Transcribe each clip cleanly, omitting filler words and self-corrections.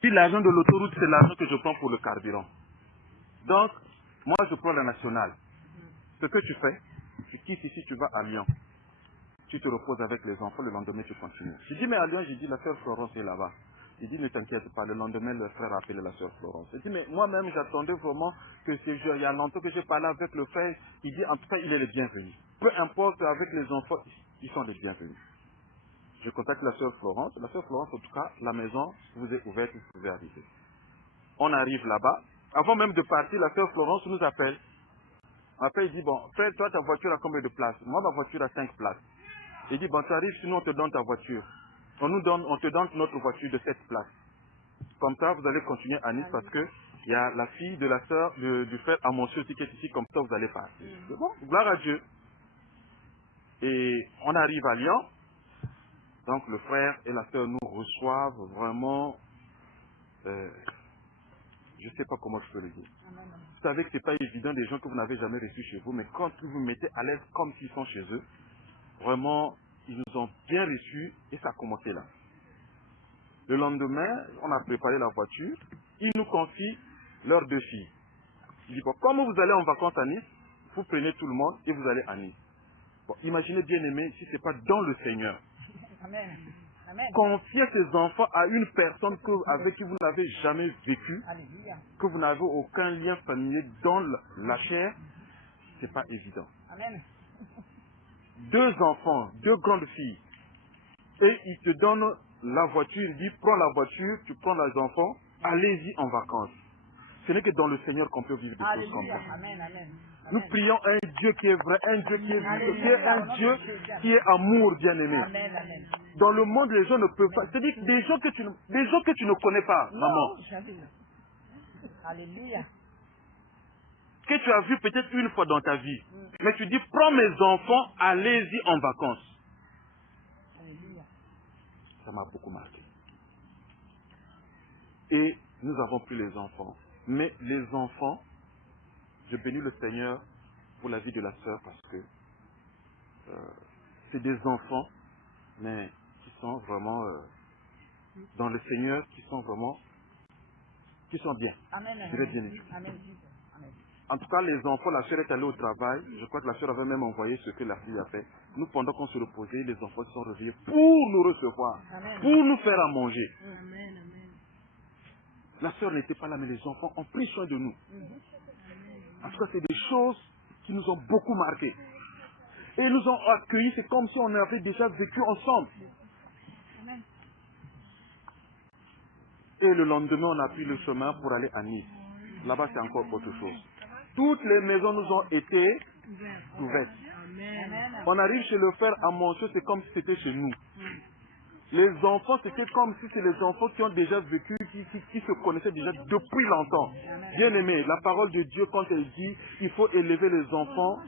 Si l'argent de l'autoroute, c'est l'argent que je prends pour le carburant. Donc, moi, je prends la nationale. Ce que tu fais, tu quittes ici, tu vas à Lyon. Tu te reposes avec les enfants, le lendemain, tu continues. Je dis, mais à Lyon, j'ai dit, la sœur Florence est là-bas. Il dit, ne t'inquiète pas, le lendemain, le frère a appelé la sœur Florence. Je dis, mais moi-même, j'attendais vraiment que il y a longtemps que j'ai parlé avec le frère. Il dit, en tout cas, il est le bienvenu. Peu importe, avec les enfants, ils sont les bienvenus. Je contacte la sœur Florence. La sœur Florence, en tout cas, la maison vous est ouverte, vous pouvez arriver. On arrive là-bas. Avant même de partir, la sœur Florence nous appelle. Après, il dit, bon, frère, toi, ta voiture a combien de places? Moi, ma voiture a 5 places. Il dit, bon, tu arrives, sinon on te donne ta voiture. On te donne notre voiture de 7 places. Comme ça, vous allez continuer à Nice parce que il y a la fille de la sœur du frère à mon soeur qui est ici, comme ça vous allez partir. C'est bon, gloire à Dieu. Et on arrive à Lyon. Donc le frère et la sœur nous reçoivent vraiment, je ne sais pas comment je peux le dire. Vous savez que ce n'est pas évident des gens que vous n'avez jamais reçus chez vous, mais quand vous vous mettez à l'aise comme s'ils sont chez eux, vraiment, ils nous ont bien reçus et ça a commencé là. Le lendemain, on a préparé la voiture, ils nous confient leurs 2 filles. Il dit, bon, comme vous allez en vacances à Nice, vous prenez tout le monde et vous allez à Nice. Bon, imaginez bien aimé, si ce n'est pas dans le Seigneur. Amen. Amen. Confier ses enfants à une personne avec qui vous n'avez jamais vécu, Alléluia. que vous n'avez aucun lien familier dans la chair, c'est pas évident. Amen. 2 enfants, 2 grandes filles, et il te donne la voiture, il dit, prends la voiture, tu prends les enfants, allez-y en vacances. Ce n'est que dans le Seigneur qu'on peut vivre des choses comme Alléluia. ça. Amen. Amen. Nous prions un Dieu qui est vrai, un Dieu qui est vivant, qui est un Dieu qui est amour, bien-aimé. Amen. Amen. Dans le monde, les gens ne peuvent pas. C'est-à-dire des gens que tu ne connais pas, maman. Non, jamais. Alléluia. Que tu as vu peut-être une fois dans ta vie. Mais tu dis, prends mes enfants, allez-y en vacances. Alléluia. Ça m'a beaucoup marqué. Et nous avons pris les enfants. Mais les enfants, je bénis le Seigneur pour la vie de la sœur parce que c'est des enfants, mais qui sont vraiment dans le Seigneur, qui sont bien. Amen. Je dirais bien Amen. éduqués. Amen. Amen. En tout cas, les enfants, la sœur est allée au travail. Je crois que la sœur avait même envoyé ce que la fille a fait. Nous, pendant qu'on se reposait, les enfants se sont réveillés pour nous recevoir, Amen. pour nous faire à manger. Amen. Amen. La sœur n'était pas là, mais les enfants ont pris soin de nous. En tout cas, c'est des choses qui nous ont beaucoup marqués. Et ils nous ont accueillis, c'est comme si on avait déjà vécu ensemble. Amen. Et le lendemain, on a pris le chemin pour aller à Nice. Là-bas, c'est encore autre chose. Toutes les maisons nous ont été ouvertes. Amen. On arrive chez le frère à Montreux, c'est comme si c'était chez nous. Les enfants, c'était comme si c'est les enfants qui ont déjà vécu, qui se connaissaient déjà depuis longtemps. Bien aimé, la parole de Dieu, quand elle dit, il faut élever les enfants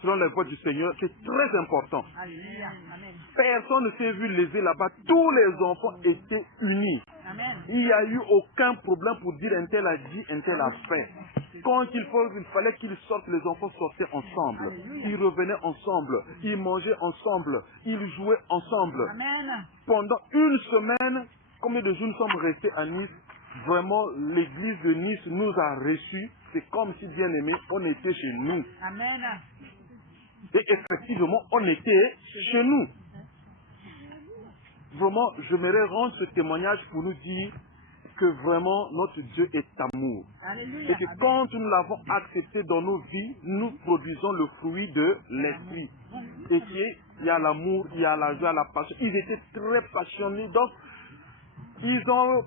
selon la voie du Seigneur, c'est très important. Alléluia. Amen. Personne ne s'est vu lever là-bas. Tous les enfants étaient unis. Amen. Il n'y a eu aucun problème pour dire un tel a dit, un tel a fait. Quand il fallait qu'ils sortent, les enfants sortaient ensemble. Ils revenaient ensemble. Ils mangeaient ensemble. Ils jouaient ensemble. Amen. Pendant une semaine, combien de jours nous sommes restés à Nice? Vraiment, l'église de Nice nous a reçus. C'est comme si, bien aimé, on était chez nous. Amen. Et effectivement, on était chez nous. Vraiment, j'aimerais rendre ce témoignage pour nous dire que vraiment notre Dieu est amour. Alléluia. Et que quand nous l'avons accepté dans nos vies, nous produisons le fruit de l'esprit. Et qu'il y a l'amour, il y a la joie, la passion. Ils étaient très passionnés. Donc, ils ont,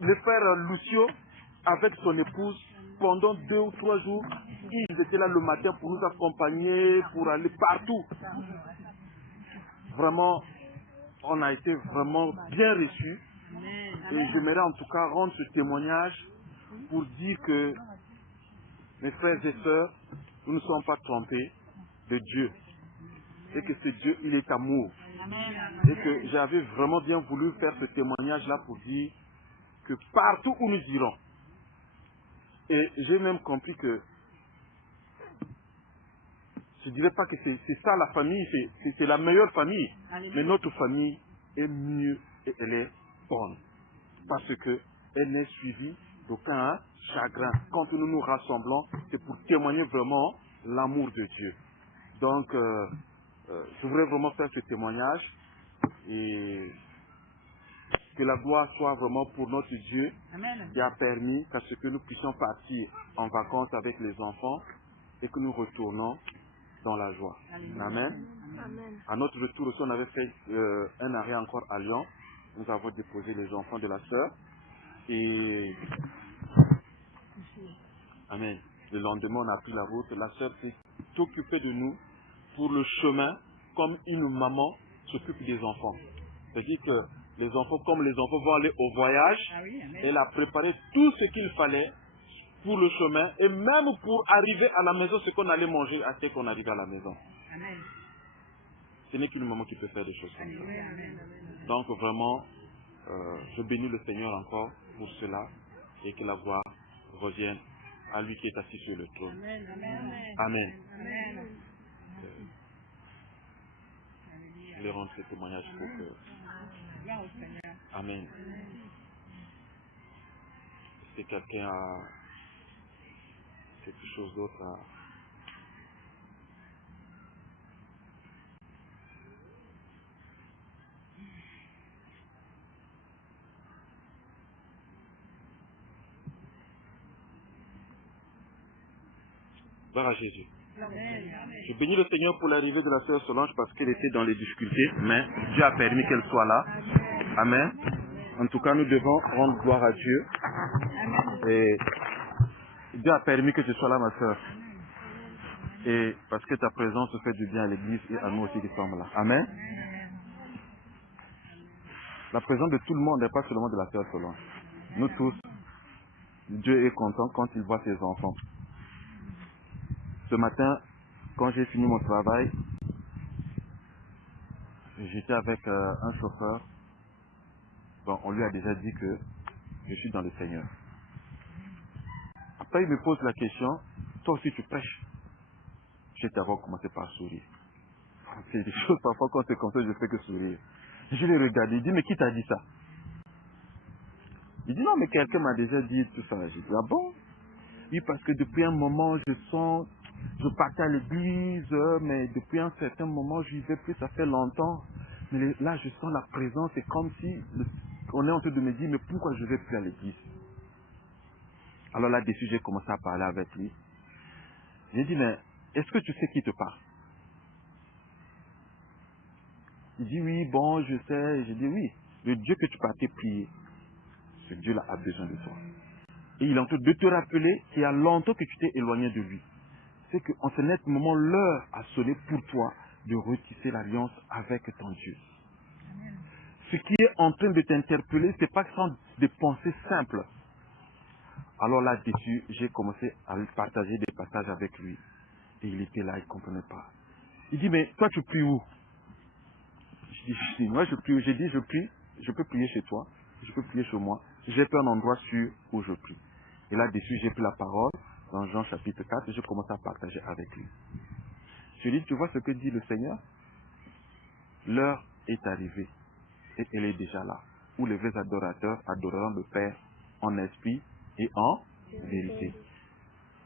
le frère Lucio, avec son épouse, pendant 2 ou 3 jours, ils étaient là le matin pour nous accompagner, pour aller partout. Vraiment, on a été vraiment bien reçus. Et j'aimerais en tout cas rendre ce témoignage pour dire que, mes frères et sœurs, nous ne sommes pas trompés de Dieu. Et que ce Dieu, il est amour. Et que j'avais vraiment bien voulu faire ce témoignage-là pour dire que partout où nous irons, et j'ai même compris que, je ne dirais pas que c'est ça la famille, c'est la meilleure famille. Mais notre famille est mieux et elle est bonne. parce qu'elle n'est suivie d'aucun chagrin. Quand nous nous rassemblons, c'est pour témoigner vraiment l'amour de Dieu. Donc, je voudrais vraiment faire ce témoignage et que la gloire soit vraiment pour notre Dieu Amen. qui a permis qu'à ce que nous puissions partir en vacances avec les enfants et que nous retournons dans la joie. Alléluia. Amen. Amen. À notre retour aussi, on avait fait un arrêt encore à Lyon. Nous avons déposé les enfants de la sœur. Et Amen. Le lendemain, on a pris la route. La sœur s'est occupée de nous pour le chemin, comme une maman s'occupe des enfants. C'est-à-dire que les enfants, comme les enfants vont aller au voyage, Ah oui, amen. elle a préparé tout ce qu'il fallait pour le chemin et même pour arriver à la maison, ce qu'on allait manger à ce qu'on arrive à la maison. Amen. Ce n'est qu'une maman qui peut faire des choses comme ça. Alléluia. Amen. Donc vraiment, je bénis le Seigneur encore pour cela et que la gloire revienne à lui qui est assis sur le trône. Amen. Amen. Amen. Amen. Je vais rendre ce témoignage pour que... Gloire au Seigneur. Amen. Si quelqu'un a quelque chose d'autre à... Gloire à Jésus. Amen. Je bénis le Seigneur pour l'arrivée de la sœur Solange parce qu'elle était dans les difficultés, mais Dieu a permis qu'elle soit là. Amen. En tout cas, nous devons rendre gloire à Dieu. Et Dieu a permis que tu sois là, ma sœur. Et parce que ta présence fait du bien à l'église et à nous aussi qui sommes là. Amen. La présence de tout le monde n'est pas seulement de la sœur Solange. Nous tous, Dieu est content quand il voit ses enfants. Ce matin, quand j'ai fini mon travail, j'étais avec un chauffeur. Bon, on lui a déjà dit que je suis dans le Seigneur. Après, il me pose la question, toi aussi tu prêches? J'ai d'abord commencé par sourire. C'est des choses, parfois quand c'est comme ça, je fais que sourire. Je l'ai regardé, il dit, mais qui t'a dit ça? Il dit, non, mais quelqu'un m'a déjà dit tout ça. J'ai dit, ah bon? Oui, parce que depuis un moment, je partais à l'église, mais depuis un certain moment, je n'y vais plus, ça fait longtemps. Mais là, je sens la présence, c'est comme si on est en train de me dire, mais pourquoi je ne vais plus à l'église? Alors là-dessus, j'ai commencé à parler avec lui. J'ai dit, mais est-ce que tu sais qui te parle? Il dit, oui, bon, je sais. J'ai dit, oui, le Dieu que tu partais prier, ce Dieu-là a besoin de toi. Et il est en train de te rappeler qu'il y a longtemps que tu t'es éloigné de lui. C'est qu'en ce net moment, l'heure a sonné pour toi de retisser l'alliance avec ton Dieu. Ce qui est en train de t'interpeller, ce n'est pas sans des pensées simples. Alors là-dessus, j'ai commencé à lui partager des passages avec lui. Et il était là, il ne comprenait pas. Il dit, mais toi tu pries où? Je dis, moi je prie. J'ai dit, je prie, je peux prier chez toi, je peux prier chez moi. J'ai pas un endroit sûr où je prie. Et là-dessus, j'ai pris la parole dans Jean chapitre 4 et je commence à partager avec lui. Je lui dis, tu vois ce que dit le Seigneur? L'heure est arrivée et elle est déjà là, où les vrais adorateurs adoreront le Père en esprit et en vérité.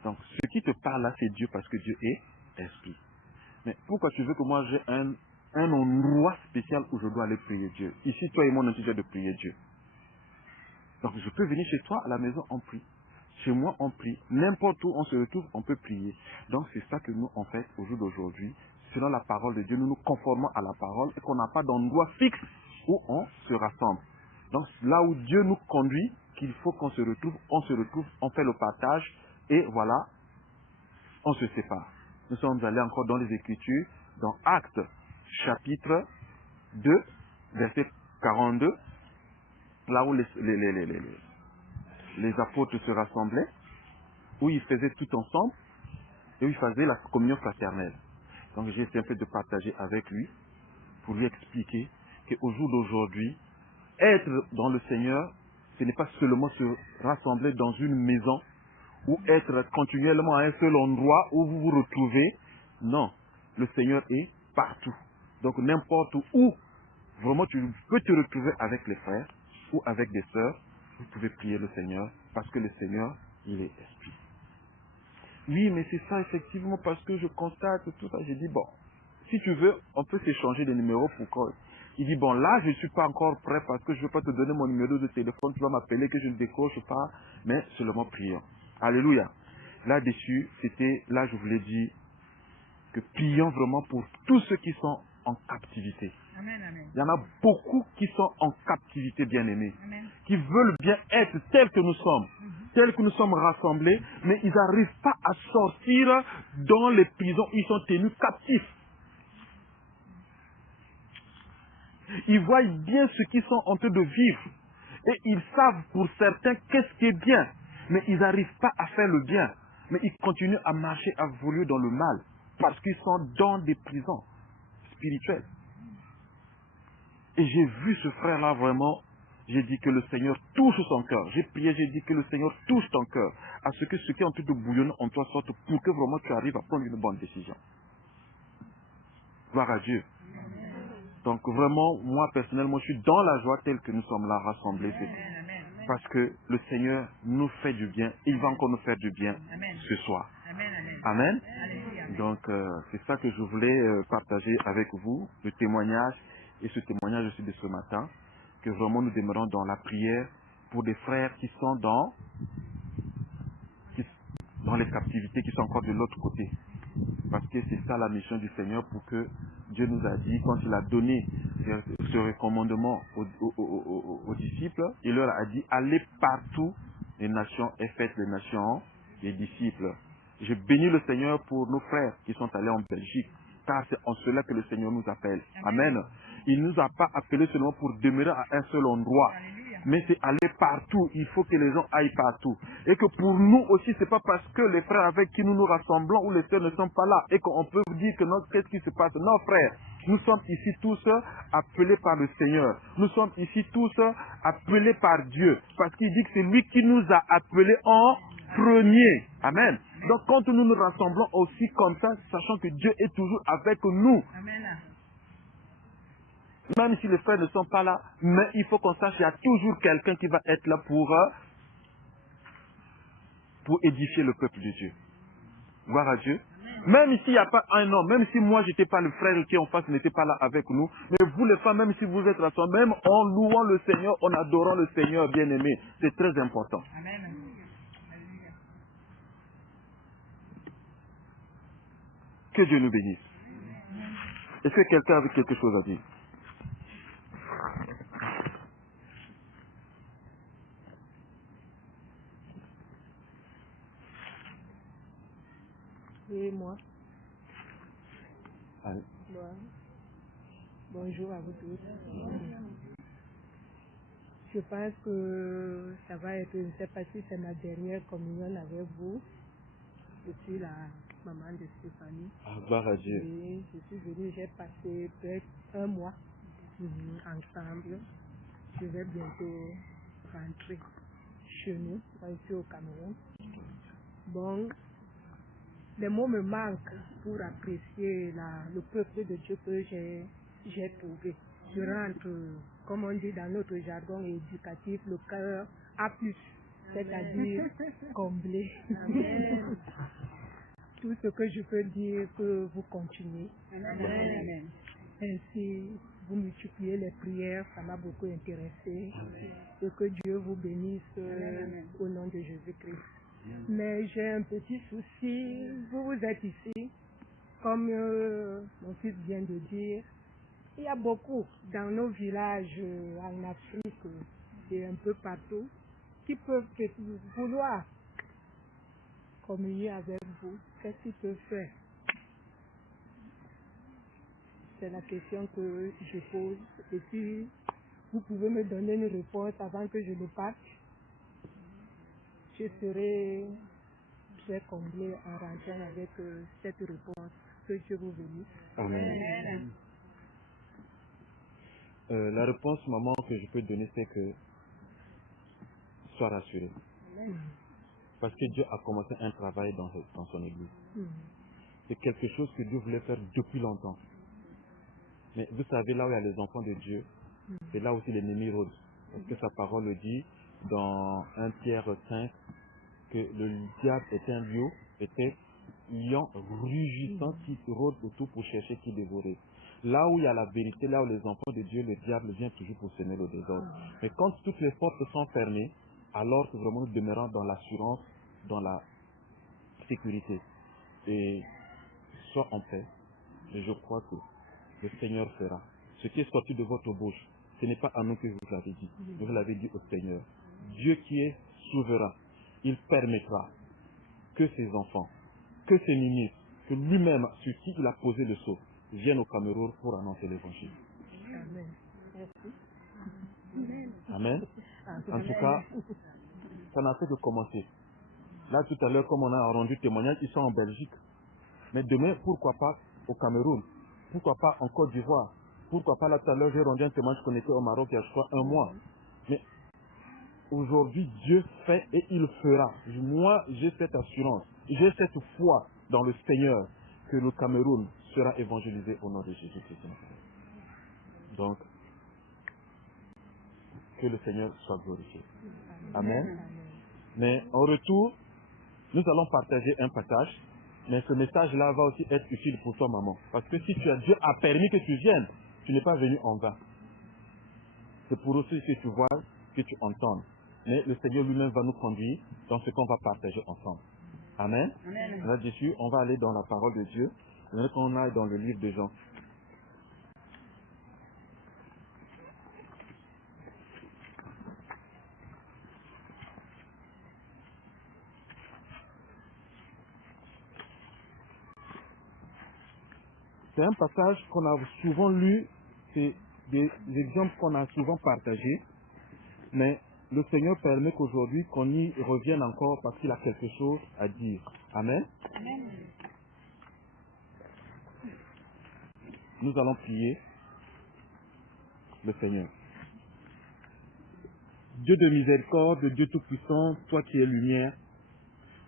Donc, ce qui te parle là, c'est Dieu parce que Dieu est esprit. Mais pourquoi tu veux que moi j'ai un endroit spécial où je dois aller prier Dieu? Ici, toi et moi, on est déjà de prier Dieu. Donc, je peux venir chez toi, à la maison, on prie. Chez moi, on prie. N'importe où on se retrouve, on peut prier. Donc, c'est ça que nous, en fait, au jour d'aujourd'hui, selon la parole de Dieu, nous nous conformons à la parole et qu'on n'a pas d'endroit fixe où on se rassemble. Donc, là où Dieu nous conduit, qu'il faut qu'on se retrouve, on fait le partage et voilà, on se sépare. Nous sommes allés encore dans les Écritures, dans Actes, chapitre 2, verset 42, là où les apôtres se rassemblaient, où ils faisaient tout ensemble, et où ils faisaient la communion fraternelle. Donc j'ai essayé un peu de partager avec lui, pour lui expliquer qu'au jour d'aujourd'hui, être dans le Seigneur, ce n'est pas seulement se rassembler dans une maison, ou être continuellement à un seul endroit où vous vous retrouvez. Non, le Seigneur est partout. Donc n'importe où, vraiment tu peux te retrouver avec les frères ou avec des sœurs vous pouvez prier le Seigneur parce que le Seigneur, il est esprit. Oui, mais c'est ça effectivement parce que je constate tout ça. J'ai dit, bon, si tu veux, on peut s'échanger des numéros pour quoi. Il dit, bon, là, je ne suis pas encore prêt parce que je ne veux pas te donner mon numéro de téléphone. Tu vas m'appeler que je ne décroche pas, mais seulement prions. Alléluia. Là-dessus, c'était, là, je vous l'ai dit, que prions vraiment pour tous ceux qui sont en captivité. Amen, amen. Il y en a beaucoup qui sont en captivité, bien-aimés, Amen. qui veulent bien être tels que nous sommes, tels que nous sommes rassemblés, mais ils n'arrivent pas à sortir dans les prisons, ils sont tenus captifs. Ils voient bien ce qu'ils sont en train de vivre, et ils savent pour certains qu'est-ce qui est bien, mais ils n'arrivent pas à faire le bien, mais ils continuent à marcher, à voler dans le mal, parce qu'ils sont dans des prisons spirituelles. Et j'ai vu ce frère-là vraiment, j'ai dit que le Seigneur touche son cœur. J'ai prié, j'ai dit que le Seigneur touche ton cœur, à ce que ce qui est en train de bouillonner en toi sorte pour que vraiment tu arrives à prendre une bonne décision. Gloire à Dieu. Donc vraiment, moi personnellement, je suis dans la joie telle que nous sommes là rassemblés. Parce que le Seigneur nous fait du bien, il va encore nous faire du bien ce soir. Amen. Donc c'est ça que je voulais partager avec vous, le témoignage. Et ce témoignage aussi de ce matin, que vraiment nous demeurons dans la prière pour des frères qui sont dans les captivités, qui sont encore de l'autre côté. Parce que c'est ça la mission du Seigneur, pour que Dieu nous a dit, quand il a donné ce recommandement aux disciples, il leur a dit, allez partout les nations et faites les nations les disciples. Je bénis le Seigneur pour nos frères qui sont allés en Belgique, car c'est en cela que le Seigneur nous appelle. Amen. Il ne nous a pas appelés seulement pour demeurer à un seul endroit, mais c'est aller partout. Il faut que les gens aillent partout. Et que pour nous aussi, c'est pas parce que les frères avec qui nous nous rassemblons ou les sœurs ne sont pas là et qu'on peut dire que qu'est-ce qui se passe. Non, frères, nous sommes ici tous appelés par le Seigneur. Nous sommes ici tous appelés par Dieu, parce qu'il dit que c'est lui qui nous a appelés en premier. Amen. Donc quand nous nous rassemblons aussi comme ça, sachant que Dieu est toujours avec nous. Amen. Même si les frères ne sont pas là, mais il faut qu'on sache qu'il y a toujours quelqu'un qui va être là pour édifier le peuple de Dieu. Gloire à Dieu. Même s'il n'y a pas un homme, même si moi j'étais pas le frère qui en face n'était pas là avec nous, mais vous les femmes, même si vous êtes rassemblés, même en louant le Seigneur, en adorant le Seigneur bien-aimé, c'est très important. Amen. Que Dieu nous bénisse. Est-ce que quelqu'un avait quelque chose à dire? Oui, moi. Allez. Bon. Bonjour à vous tous. Je pense que ça va être, je ne sais pas si c'est ma dernière communion avec vous. Je suis la maman de Stéphanie. Ah, gloire à Dieu. Et je suis venue, j'ai passé peut-être un mois ensemble. Je vais bientôt rentrer chez nous, ici au Cameroun. Bon, les mots me manquent pour apprécier le peuple de Dieu que j'ai trouvé. Je rentre, comme on dit dans notre jargon éducatif, le cœur A+, c'est-à-dire comblé. Amen. Tout ce que je peux dire, que vous continuez. Amen. Ainsi, vous multipliez les prières, ça m'a beaucoup intéressé. Et que Dieu vous bénisse au nom de Jésus-Christ. Mais j'ai un petit souci. Vous êtes ici, comme mon fils vient de dire. Il y a beaucoup dans nos villages en Afrique et un peu partout qui peuvent vouloir communier avec vous. Qu'est-ce qu'ils peuvent faire? C'est la question que je pose. Et si vous pouvez me donner une réponse avant que je ne parte, je serai très comblé en rentrant avec cette réponse. Que Dieu vous bénisse. Amen. La réponse, maman, que je peux donner, c'est que sois rassuré. Amen. Parce que Dieu a commencé un travail dans son église. C'est quelque chose que Dieu voulait faire depuis longtemps. Mais vous savez, là où il y a les enfants de Dieu, c'est là aussi l'ennemi rôde. Parce que sa parole le dit, dans 1 Pierre 5 que le diable était lion rugissant qui rôde autour pour chercher qui dévorer. Là où il y a la vérité, là où les enfants de Dieu, le diable vient toujours pour semer le désordre. Mais quand toutes les portes sont fermées, alors que vraiment nous demeurons dans l'assurance, dans la sécurité. Et sois en paix. Et je crois que le Seigneur fera. Ce qui est sorti de votre bouche, ce n'est pas à nous que vous l'avez dit. Vous l'avez dit au Seigneur. Dieu qui est souverain, il permettra que ses enfants, que ses ministres, que lui-même, sur qui il a posé le sceau, viennent au Cameroun pour annoncer l'évangile. Amen. Amen. En tout cas, ça n'a fait que commencer. Là, tout à l'heure, comme on a rendu témoignage, ils sont en Belgique. Mais demain, pourquoi pas au Cameroun? Pourquoi pas en Côte d'Ivoire? Pourquoi pas là, tout à l'heure, j'ai rendu un témoignage qu'on était au Maroc il y a, je crois, 1 mois. Mais aujourd'hui, Dieu fait et il fera. Moi, j'ai cette assurance, j'ai cette foi dans le Seigneur que le Cameroun sera évangélisé au nom de Jésus-Christ. Donc, que le Seigneur soit glorifié. Amen. Mais en retour, nous allons partager un passage, mais ce message-là va aussi être utile pour toi, maman. Parce que si Dieu a permis que tu viennes, tu n'es pas venu en vain. C'est pour aussi que tu vois, que tu entends. Mais le Seigneur lui-même va nous conduire dans ce qu'on va partager ensemble. Amen. Là-dessus, on va aller dans la parole de Dieu. On qu'on aille dans le livre de Jean. C'est un passage qu'on a souvent lu, c'est des exemples qu'on a souvent partagés, mais le Seigneur permet qu'aujourd'hui qu'on y revienne encore parce qu'il a quelque chose à dire. Amen. Amen. Nous allons prier le Seigneur. Dieu de miséricorde, Dieu tout-puissant, toi qui es lumière,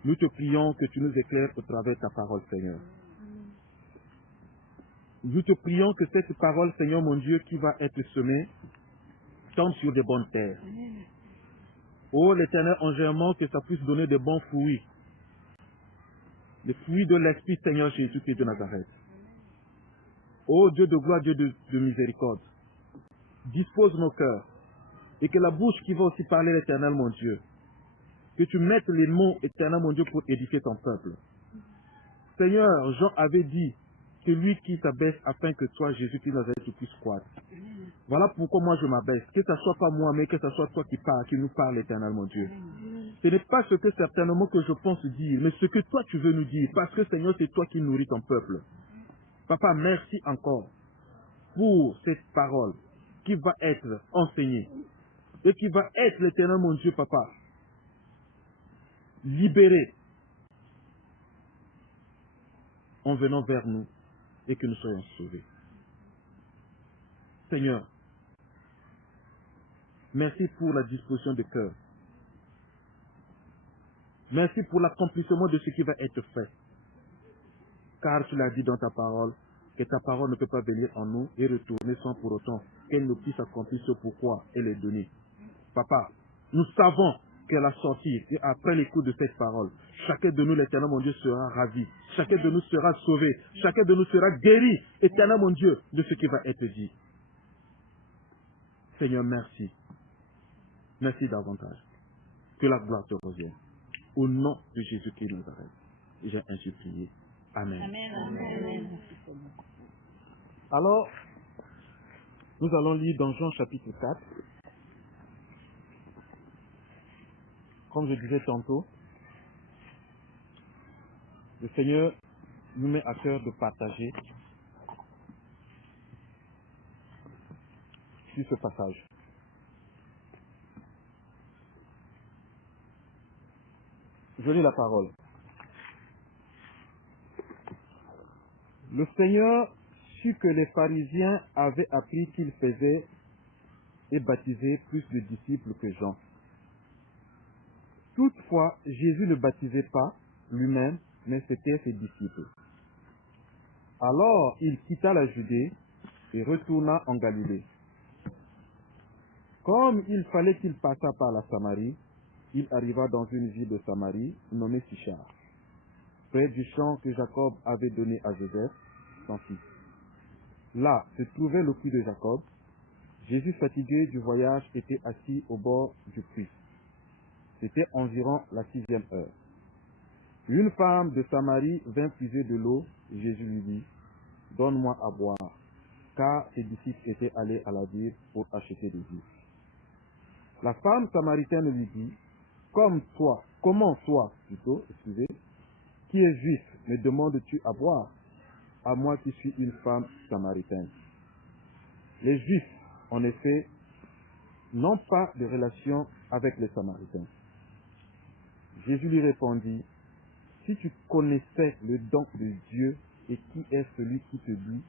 nous te prions que tu nous éclaires au travers de ta parole, Seigneur. Nous te prions que cette parole, Seigneur mon Dieu, qui va être semée, tombe sur de bonnes terres. Oh l'Éternel, en germant, que ça puisse donner de bons fruits. Les fruits de l'Esprit, Seigneur Jésus-Christ de Nazareth. Oh Dieu de gloire, Dieu de miséricorde, dispose nos cœurs et que la bouche qui va aussi parler l'Éternel, mon Dieu, que tu mettes les mots, Éternel, mon Dieu, pour édifier ton peuple. Seigneur, Jean avait dit que lui qui s'abaisse afin que toi, Jésus-Christ de Nazareth, tu puisses croître. Voilà pourquoi moi je m'abaisse. Que ce soit pas moi, mais que ce soit toi qui parles, qui nous parle, Éternel, mon Dieu. Ce n'est pas ce que certainement que je pense dire, mais ce que toi tu veux nous dire. Parce que Seigneur, c'est toi qui nourris ton peuple. Papa, merci encore pour cette parole qui va être enseignée et qui va être, l'Éternel, mon Dieu, Papa, libérée en venant vers nous et que nous soyons sauvés. Seigneur, merci pour la disposition de cœur. Merci pour l'accomplissement de ce qui va être fait. Car tu l'as dit dans ta parole, que ta parole ne peut pas venir en nous et retourner sans pour autant qu'elle ne puisse accomplir ce pourquoi elle est donnée. Papa, nous savons qu'à la sortie et après l'écoute de cette parole, chacun de nous, l'Éternel, mon Dieu, sera ravi. Chacun de nous sera sauvé. Chacun de nous sera guéri, Éternel, mon Dieu, de ce qui va être dit. Seigneur, merci. Merci davantage. Que la gloire te revienne. Au nom de Jésus-Christ de Nazareth. Et j'ai ainsi prié. Amen. Amen. Amen. Alors, nous allons lire dans Jean chapitre 4. Comme je disais tantôt, le Seigneur nous met à cœur de partager sur ce passage. Je lis la parole. Le Seigneur sut que les pharisiens avaient appris qu'il faisait et baptisait plus de disciples que Jean. Toutefois, Jésus ne baptisait pas lui-même, mais c'était ses disciples. Alors, il quitta la Judée et retourna en Galilée. Comme il fallait qu'il passât par la Samarie, il arriva dans une ville de Samarie, nommée Sichar, près du champ que Jacob avait donné à Joseph, son fils. Là se trouvait le puits de Jacob. Jésus, fatigué du voyage, était assis au bord du puits. C'était environ la 6e heure. Une femme de Samarie vint puiser de l'eau. Jésus lui dit, « Donne-moi à boire. » Car ses disciples étaient allés à la ville pour acheter des vivres. La femme samaritaine lui dit, comment toi, qui es juif, me demandes-tu à boire, à moi qui suis une femme samaritaine? Les Juifs, en effet, n'ont pas de relation avec les Samaritains. Jésus lui répondit, si tu connaissais le don de Dieu et qui est celui qui te dit,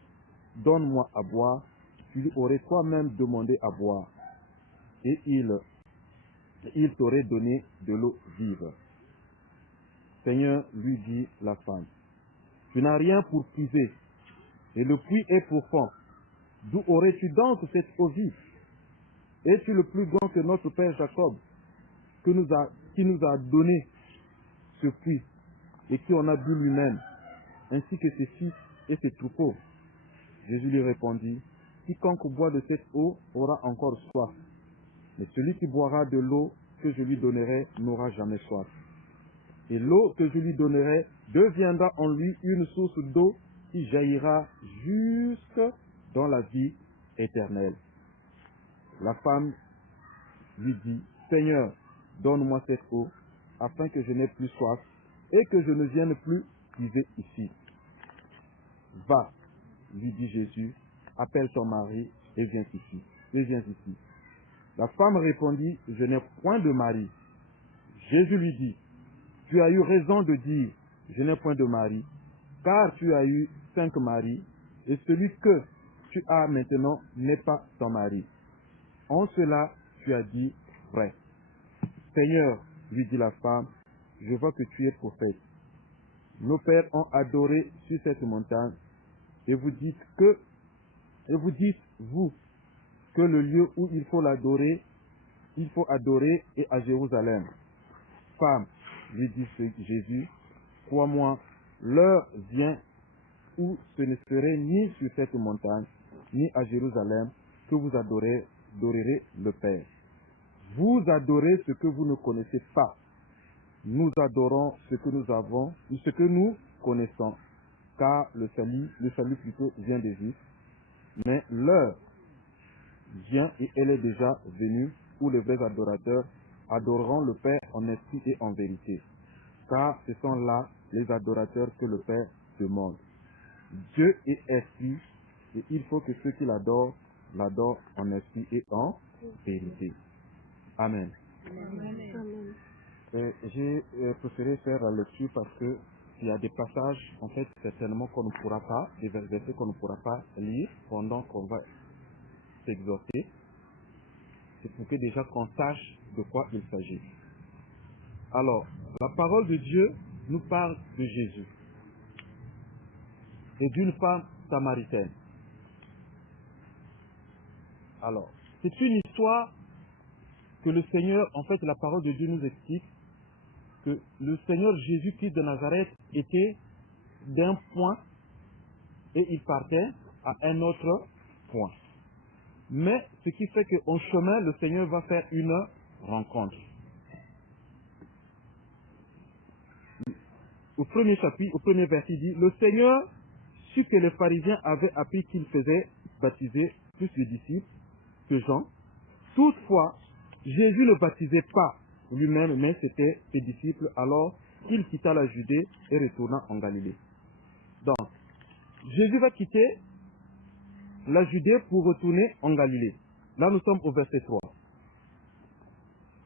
donne-moi à boire, tu lui aurais toi-même demandé à boire, et il t'aurait donné de l'eau vive. Seigneur, lui dit la femme, tu n'as rien pour puiser, et le puits est profond. D'où aurais-tu donc cette eau vive? Es-tu le plus grand que notre père Jacob, qui nous a donné ce puits, et qui en a bu lui-même, ainsi que ses fils et ses troupeaux? Jésus lui répondit, quiconque boit de cette eau aura encore soif, mais celui qui boira de l'eau que je lui donnerai n'aura jamais soif. Et l'eau que je lui donnerai deviendra en lui une source d'eau qui jaillira jusque dans la vie éternelle. La femme lui dit, Seigneur, donne-moi cette eau, afin que je n'ai plus soif et que je ne vienne plus puiser ici. Va, lui dit Jésus, appelle ton mari et viens ici. La femme répondit, je n'ai point de mari. Jésus lui dit, tu as eu raison de dire, je n'ai point de mari, car tu as eu 5 maris, et celui que tu as maintenant n'est pas ton mari. En cela, tu as dit vrai. Seigneur, lui dit la femme, je vois que tu es prophète. Nos pères ont adoré sur cette montagne, et vous dites, vous, que le lieu où il faut adorer est à Jérusalem. Femme, lui dit Jésus, crois-moi, l'heure vient où ce ne serait ni sur cette montagne, ni à Jérusalem, que vous adorerez le Père. Vous adorez ce que vous ne connaissez pas. Nous adorons ce que nous avons, ou ce que nous connaissons, car le salut plutôt vient des Juifs. Mais l'heure vient et elle est déjà venue où les vrais adorateurs adoreront le Père en esprit et en vérité. Car ce sont là les adorateurs que le Père demande. Dieu est esprit et il faut que ceux qui l'adorent en esprit et en vérité. Amen. J'ai préféré faire la lecture parce que il y a des passages, en fait, certainement qu'on ne pourra pas, des versets qu'on ne pourra pas lire pendant qu'on va s'exhorter. C'est pour que déjà qu'on sache de quoi il s'agit. Alors, la parole de Dieu nous parle de Jésus et d'une femme samaritaine. Alors, c'est une histoire que le Seigneur, en fait, la parole de Dieu nous explique que le Seigneur Jésus-Christ de Nazareth était d'un point et il partait à un autre point. Mais ce qui fait qu'en chemin, le Seigneur va faire une rencontre. Au premier chapitre, au premier verset, il dit, le Seigneur sut que les pharisiens avaient appris qu'il faisait baptiser plus les disciples que Jean. Toutefois, Jésus ne baptisait pas lui-même, mais c'était ses disciples, alors qu'il quitta la Judée et retourna en Galilée. Donc, Jésus va quitter la Judée pour retourner en Galilée. Là, nous sommes au verset 3.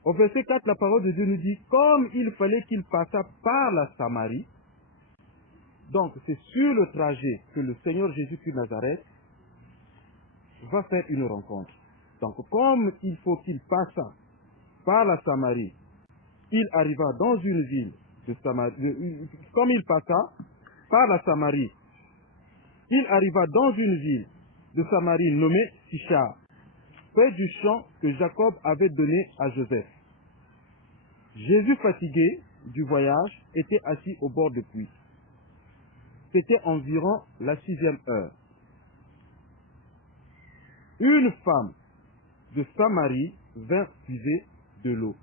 Au verset 4, la parole de Dieu nous dit, comme il fallait qu'il passât par la Samarie, donc c'est sur le trajet que le Seigneur Jésus-Christ de Nazareth va faire une rencontre. Donc, comme il faut qu'il passe par la Samarie, il arriva dans une ville de Samarie. Comme il passa par la Samarie, il arriva dans une ville de Samarie nommée Sichar, près du champ que Jacob avait donné à Joseph. Jésus, fatigué du voyage, était assis au bord du puits. C'était environ la 6e heure. Une femme de Samarie vint puiser de l'eau.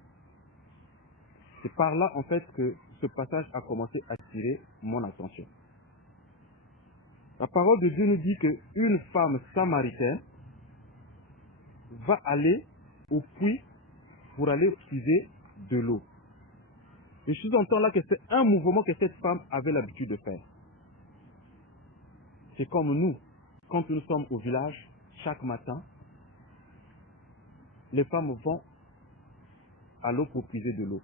C'est par là, en fait, que ce passage a commencé à attirer mon attention. La parole de Dieu nous dit qu'une femme samaritaine va aller au puits pour aller puiser de l'eau. Et je sous-entends là que c'est un mouvement que cette femme avait l'habitude de faire. C'est comme nous, quand nous sommes au village, chaque matin, les femmes vont à l'eau pour puiser de l'eau.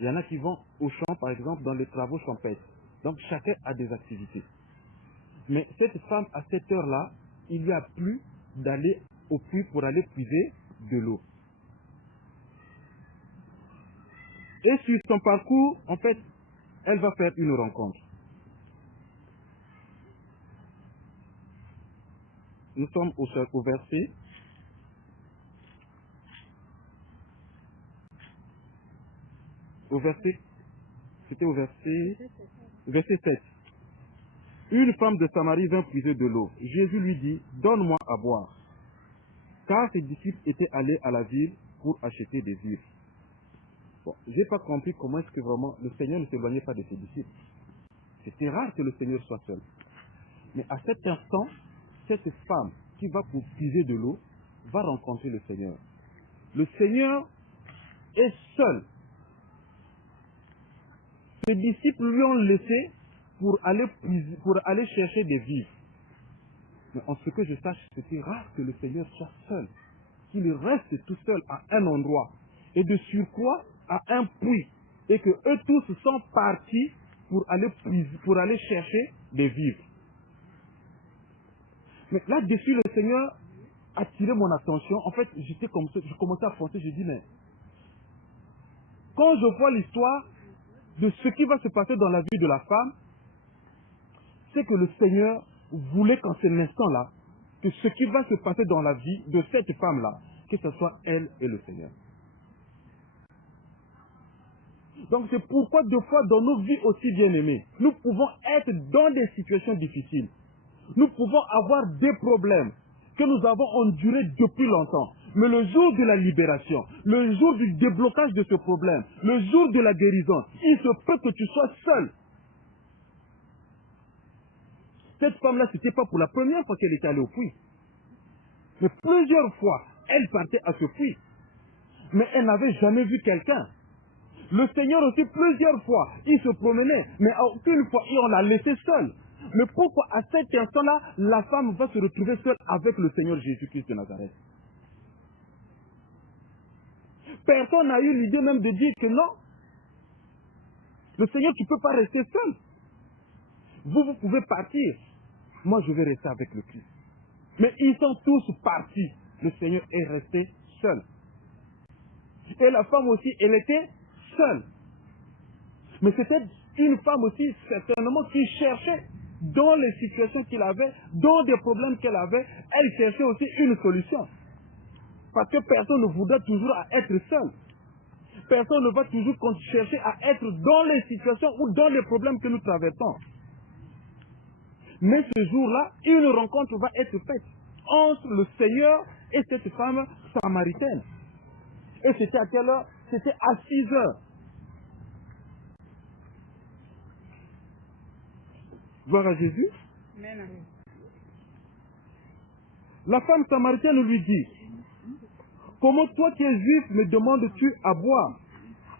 Il y en a qui vont au champ, par exemple, dans les travaux champêtres. Donc chacun a des activités. Mais cette femme, à cette heure-là, il n'y a plus d'aller au puits pour aller puiser de l'eau. Et sur son parcours, en fait, elle va faire une rencontre. Nous sommes au verset. C'était au verset 7. Une femme de Samarie vint puiser de l'eau. Jésus lui dit, donne-moi à boire. Car ses disciples étaient allés à la ville pour acheter des vivres. Bon, je n'ai pas compris comment est-ce que vraiment le Seigneur ne s'éloignait pas de ses disciples. C'était rare que le Seigneur soit seul. Mais à cet instant, cette femme qui va pour puiser de l'eau va rencontrer le Seigneur. Le Seigneur est seul. Ses disciples lui ont laissé pour aller chercher des vivres. Mais en ce que je sache, c'était rare que le Seigneur soit seul. Qu'il reste tout seul à un endroit. Et de surcroît à un puits. Et que eux tous sont partis pour aller chercher des vivres. Mais là-dessus, le Seigneur a attiré mon attention. En fait, j'étais comme ça, je commençais à penser, je dis, mais quand je vois l'histoire de ce qui va se passer dans la vie de la femme, c'est que le Seigneur voulait qu'en cet instant-là, que ce qui va se passer dans la vie de cette femme-là, que ce soit elle et le Seigneur. Donc c'est pourquoi deux fois dans nos vies aussi bien-aimées, nous pouvons être dans des situations difficiles. Nous pouvons avoir des problèmes que nous avons endurés depuis longtemps. Mais le jour de la libération, le jour du déblocage de ce problème, le jour de la guérison, il se peut que tu sois seul. Cette femme-là, ce n'était pas pour la première fois qu'elle était allée au puits. Mais plusieurs fois, elle partait à ce puits. Mais elle n'avait jamais vu quelqu'un. Le Seigneur aussi, plusieurs fois, il se promenait. Mais aucune fois, on l'a laissé seule. Mais pourquoi à cet instant-là, la femme va se retrouver seule avec le Seigneur Jésus-Christ de Nazareth? Personne n'a eu l'idée même de dire que non. Le Seigneur, tu ne peux pas rester seul. Vous pouvez partir. Moi, je vais rester avec le Christ. Mais ils sont tous partis. Le Seigneur est resté seul. Et la femme aussi, elle était seule. Mais c'était une femme aussi, certainement, qui cherchait, dans les situations qu'il avait, dans des problèmes qu'elle avait, elle cherchait aussi une solution. Parce que personne ne voudra toujours être seul. Personne ne va toujours chercher à être dans les situations ou dans les problèmes que nous traversons. Mais ce jour-là, une rencontre va être faite entre le Seigneur et cette femme samaritaine. Et c'était à quelle heure? C'était à 6 heures. Gloire à Jésus. Amen. La femme samaritaine lui dit, comment toi qui es juif me demandes-tu à boire,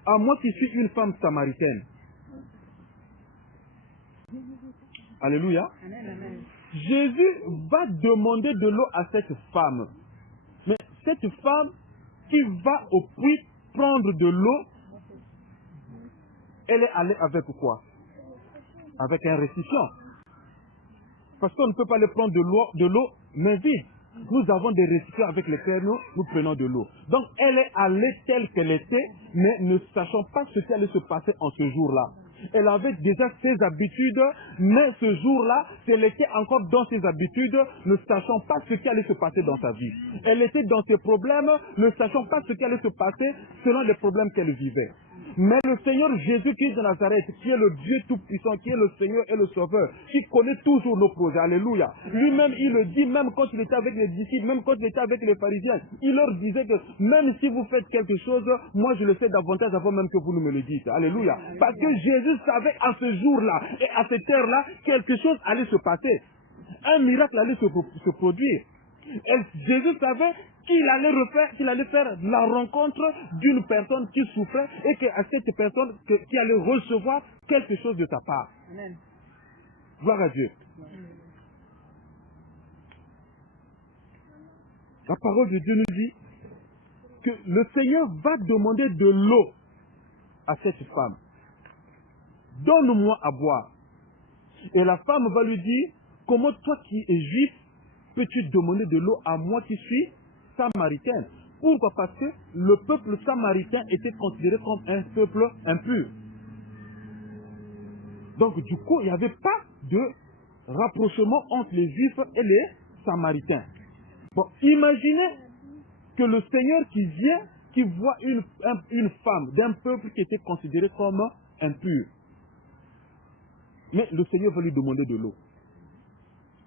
à moi qui suis une femme samaritaine? Alléluia. Amen. Jésus va demander de l'eau à cette femme. Mais cette femme qui va au puits prendre de l'eau, elle est allée avec quoi? Avec un récipient. Parce qu'on ne peut pas aller prendre de l'eau mais vide. Nous avons des récipients avec lesquels nous prenons de l'eau. Donc elle est allée telle qu'elle était, mais ne sachant pas ce qui allait se passer en ce jour-là. Elle avait déjà ses habitudes, mais ce jour-là, elle était encore dans ses habitudes, ne sachant pas ce qui allait se passer dans sa vie. Elle était dans ses problèmes, ne sachant pas ce qui allait se passer selon les problèmes qu'elle vivait. Mais le Seigneur Jésus-Christ de Nazareth, qui est le Dieu Tout-Puissant, qui est le Seigneur et le Sauveur, qui connaît toujours nos projets, alléluia. Lui-même, il le dit, même quand il était avec les disciples, même quand il était avec les pharisiens, il leur disait que même si vous faites quelque chose, moi je le fais davantage avant même que vous ne me le dites, alléluia. Parce que Jésus savait à ce jour-là et à cette heure-là, quelque chose allait se passer. Un miracle allait se produire. Et Jésus savait qu'il allait faire la rencontre d'une personne qui souffrait et qu'à cette personne qui allait recevoir quelque chose de sa part. Amen. Gloire à Dieu. La parole de Dieu nous dit que le Seigneur va demander de l'eau à cette femme. Donne-moi à boire. Et la femme va lui dire, comment toi qui es juif, peux-tu demander de l'eau à moi qui suis samaritaine? Pourquoi? Parce que le peuple samaritain était considéré comme un peuple impur. Donc du coup, il n'y avait pas de rapprochement entre les juifs et les samaritains. Bon, imaginez que le Seigneur qui vient, qui voit une femme d'un peuple qui était considéré comme impur. Mais le Seigneur va lui demander de l'eau.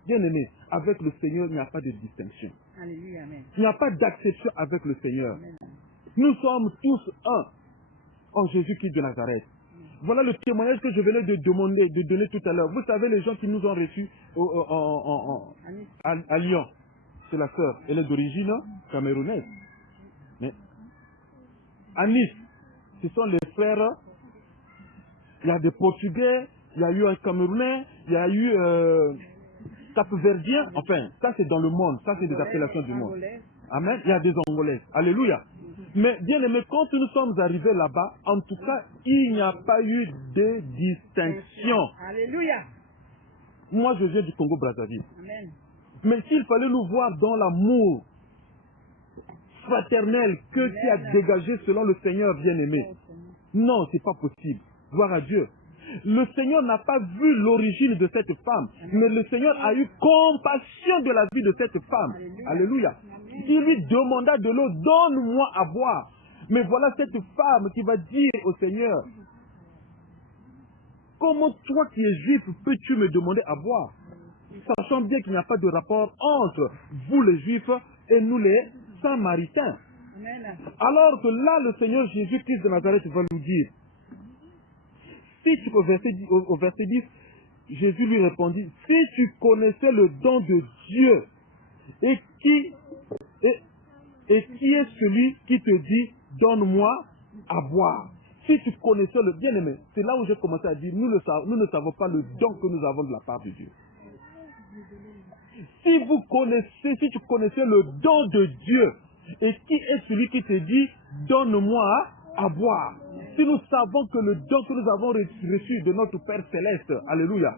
Bien-aimé, avec le Seigneur, il n'y a pas de distinction. Alléluia, amen. Il n'y a pas d'acception avec le Seigneur. Nous sommes tous un en Jésus-Christ de Nazareth. Voilà le témoignage que je venais de donner tout à l'heure. Vous savez, les gens qui nous ont reçus à Lyon, c'est la sœur. Elle est d'origine camerounaise. Mais à Nice, ce sont les frères. Il y a des Portugais, il y a eu un Camerounais, il y a eu Cap-Verdien. Enfin, ça c'est dans le monde, ça c'est des appellations du monde. Amen. Il y a des Angolais. Alléluia. Mais bien aimé, quand nous sommes arrivés là-bas, en tout cas, il n'y a pas eu de distinction. Alléluia. Moi, je viens du Congo-Brazzaville. Amen. Mais s'il fallait nous voir dans l'amour fraternel qui a dégagé selon le Seigneur bien-aimé, non, c'est pas possible. Gloire à Dieu. Le Seigneur n'a pas vu l'origine de cette femme, mais le Seigneur a eu compassion de la vie de cette femme. Alléluia. Il lui demanda de l'eau, donne-moi à boire. Mais voilà cette femme qui va dire au Seigneur, comment toi qui es juif peux-tu me demander à boire? Sachant bien qu'il n'y a pas de rapport entre vous les juifs et nous les samaritains. Alors que là, le Seigneur Jésus-Christ de Nazareth va nous dire, si tu, au verset 10, Jésus lui répondit, si tu connaissais le don de Dieu et qui est celui qui te dit, donne-moi à boire. Si tu connaissais le bien-aimé, c'est là où j'ai commencé à dire, nous ne savons pas le don que nous avons de la part de Dieu. Si tu connaissais le don de Dieu et qui est celui qui te dit, donne-moi à boire. Si nous savons que le don que nous avons reçu de notre Père Céleste, alléluia,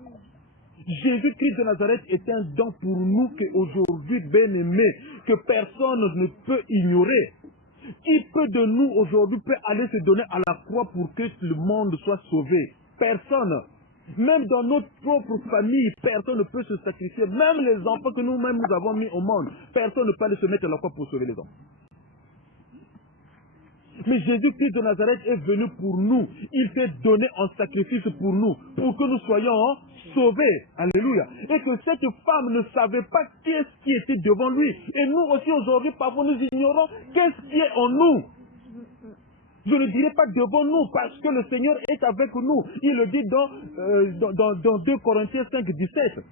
Jésus-Christ de Nazareth est un don pour nous qu'aujourd'hui, bien-aimés, que personne ne peut ignorer. Qui peut de nous aujourd'hui peut aller se donner à la croix pour que le monde soit sauvé? Personne. Même dans notre propre famille, personne ne peut se sacrifier. Même les enfants que nous-mêmes nous avons mis au monde, personne ne peut aller se mettre à la croix pour sauver les enfants. Mais Jésus-Christ de Nazareth est venu pour nous. Il s'est donné en sacrifice pour nous, pour que nous soyons sauvés. Alléluia. Et que cette femme ne savait pas qu'est-ce qui était devant lui. Et nous aussi aujourd'hui, parfois nous ignorons qu'est-ce qui est en nous. Je ne dirais pas devant nous, parce que le Seigneur est avec nous. Il le dit dans 2 Corinthiens 5, 17.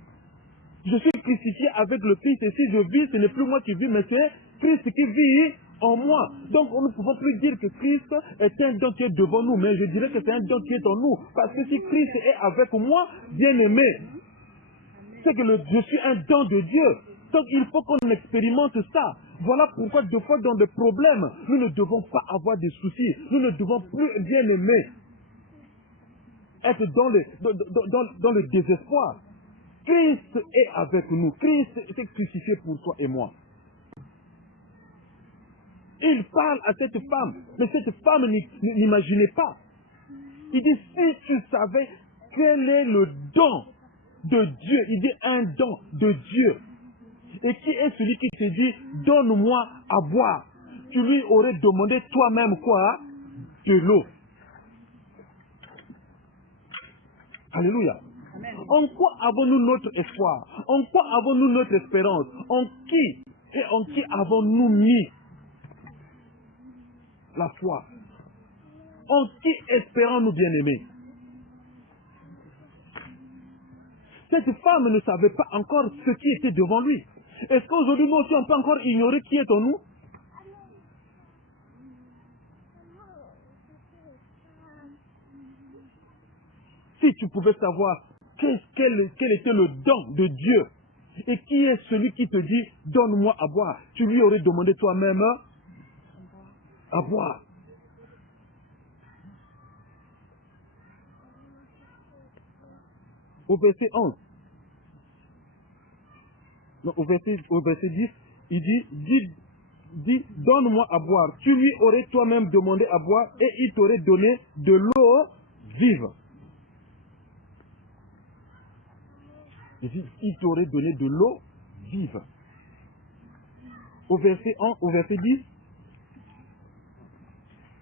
Je suis crucifié avec le Christ, et si je vis, ce n'est plus moi qui vis, mais c'est Christ qui vit en moi. Donc nous ne pouvons plus dire que Christ est un don qui est devant nous, mais je dirais que c'est un don qui est en nous. Parce que si Christ est avec moi, bien aimé, c'est que je suis un don de Dieu. Donc il faut qu'on expérimente ça. Voilà pourquoi deux fois dans des problèmes, nous ne devons pas avoir de soucis. Nous ne devons plus, bien aimé, être dans le désespoir. Christ est avec nous. Christ est crucifié pour toi et moi. Il parle à cette femme, mais cette femme n'imaginait pas. Il dit, si tu savais quel est le don de Dieu, il dit un don de Dieu. Et qui est celui qui te dit, donne-moi à boire? Tu lui aurais demandé toi-même quoi? De l'eau. Alléluia. En quoi avons-nous notre espoir? En quoi avons-nous notre espérance? En qui et en qui avons-nous mis la foi? En qui espérons-nous, bien-aimés? Cette femme ne savait pas encore ce qui était devant lui. Est-ce qu'aujourd'hui, nous aussi, on peut encore ignorer qui est en nous? Si tu pouvais savoir quel était le don de Dieu et qui est celui qui te dit « donne-moi à boire », tu lui aurais demandé toi-même à boire. Au verset 11, non, au verset 10, il dit donne-moi à boire. Tu lui aurais toi-même demandé à boire et il t'aurait donné de l'eau vive. Il t'aurait donné de l'eau vive. Au verset 10,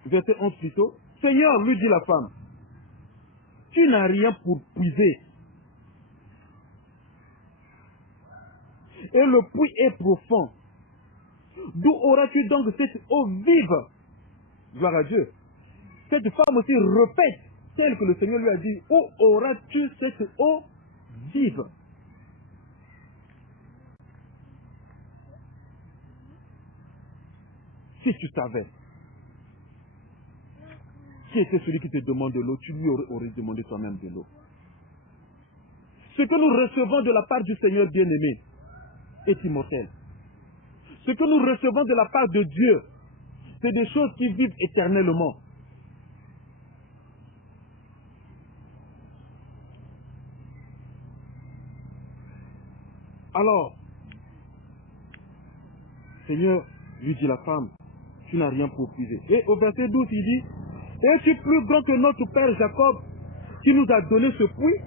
verset 11 plutôt, Seigneur, lui dit la femme, tu n'as rien pour puiser. Et le puits est profond. D'où auras-tu donc cette eau vive? Gloire à Dieu. Cette femme aussi répète, tel que le Seigneur lui a dit, où auras-tu cette eau vive? Si tu savais qui était celui qui te demande de l'eau, tu lui aurais demandé toi-même de l'eau. Ce que nous recevons de la part du Seigneur bien-aimé est immortel. Ce que nous recevons de la part de Dieu, c'est des choses qui vivent éternellement. Alors, Seigneur, lui dit la femme, tu n'as rien pour puiser. Et au verset 12, il dit, es-tu plus grand que notre père Jacob qui nous a donné ce puits?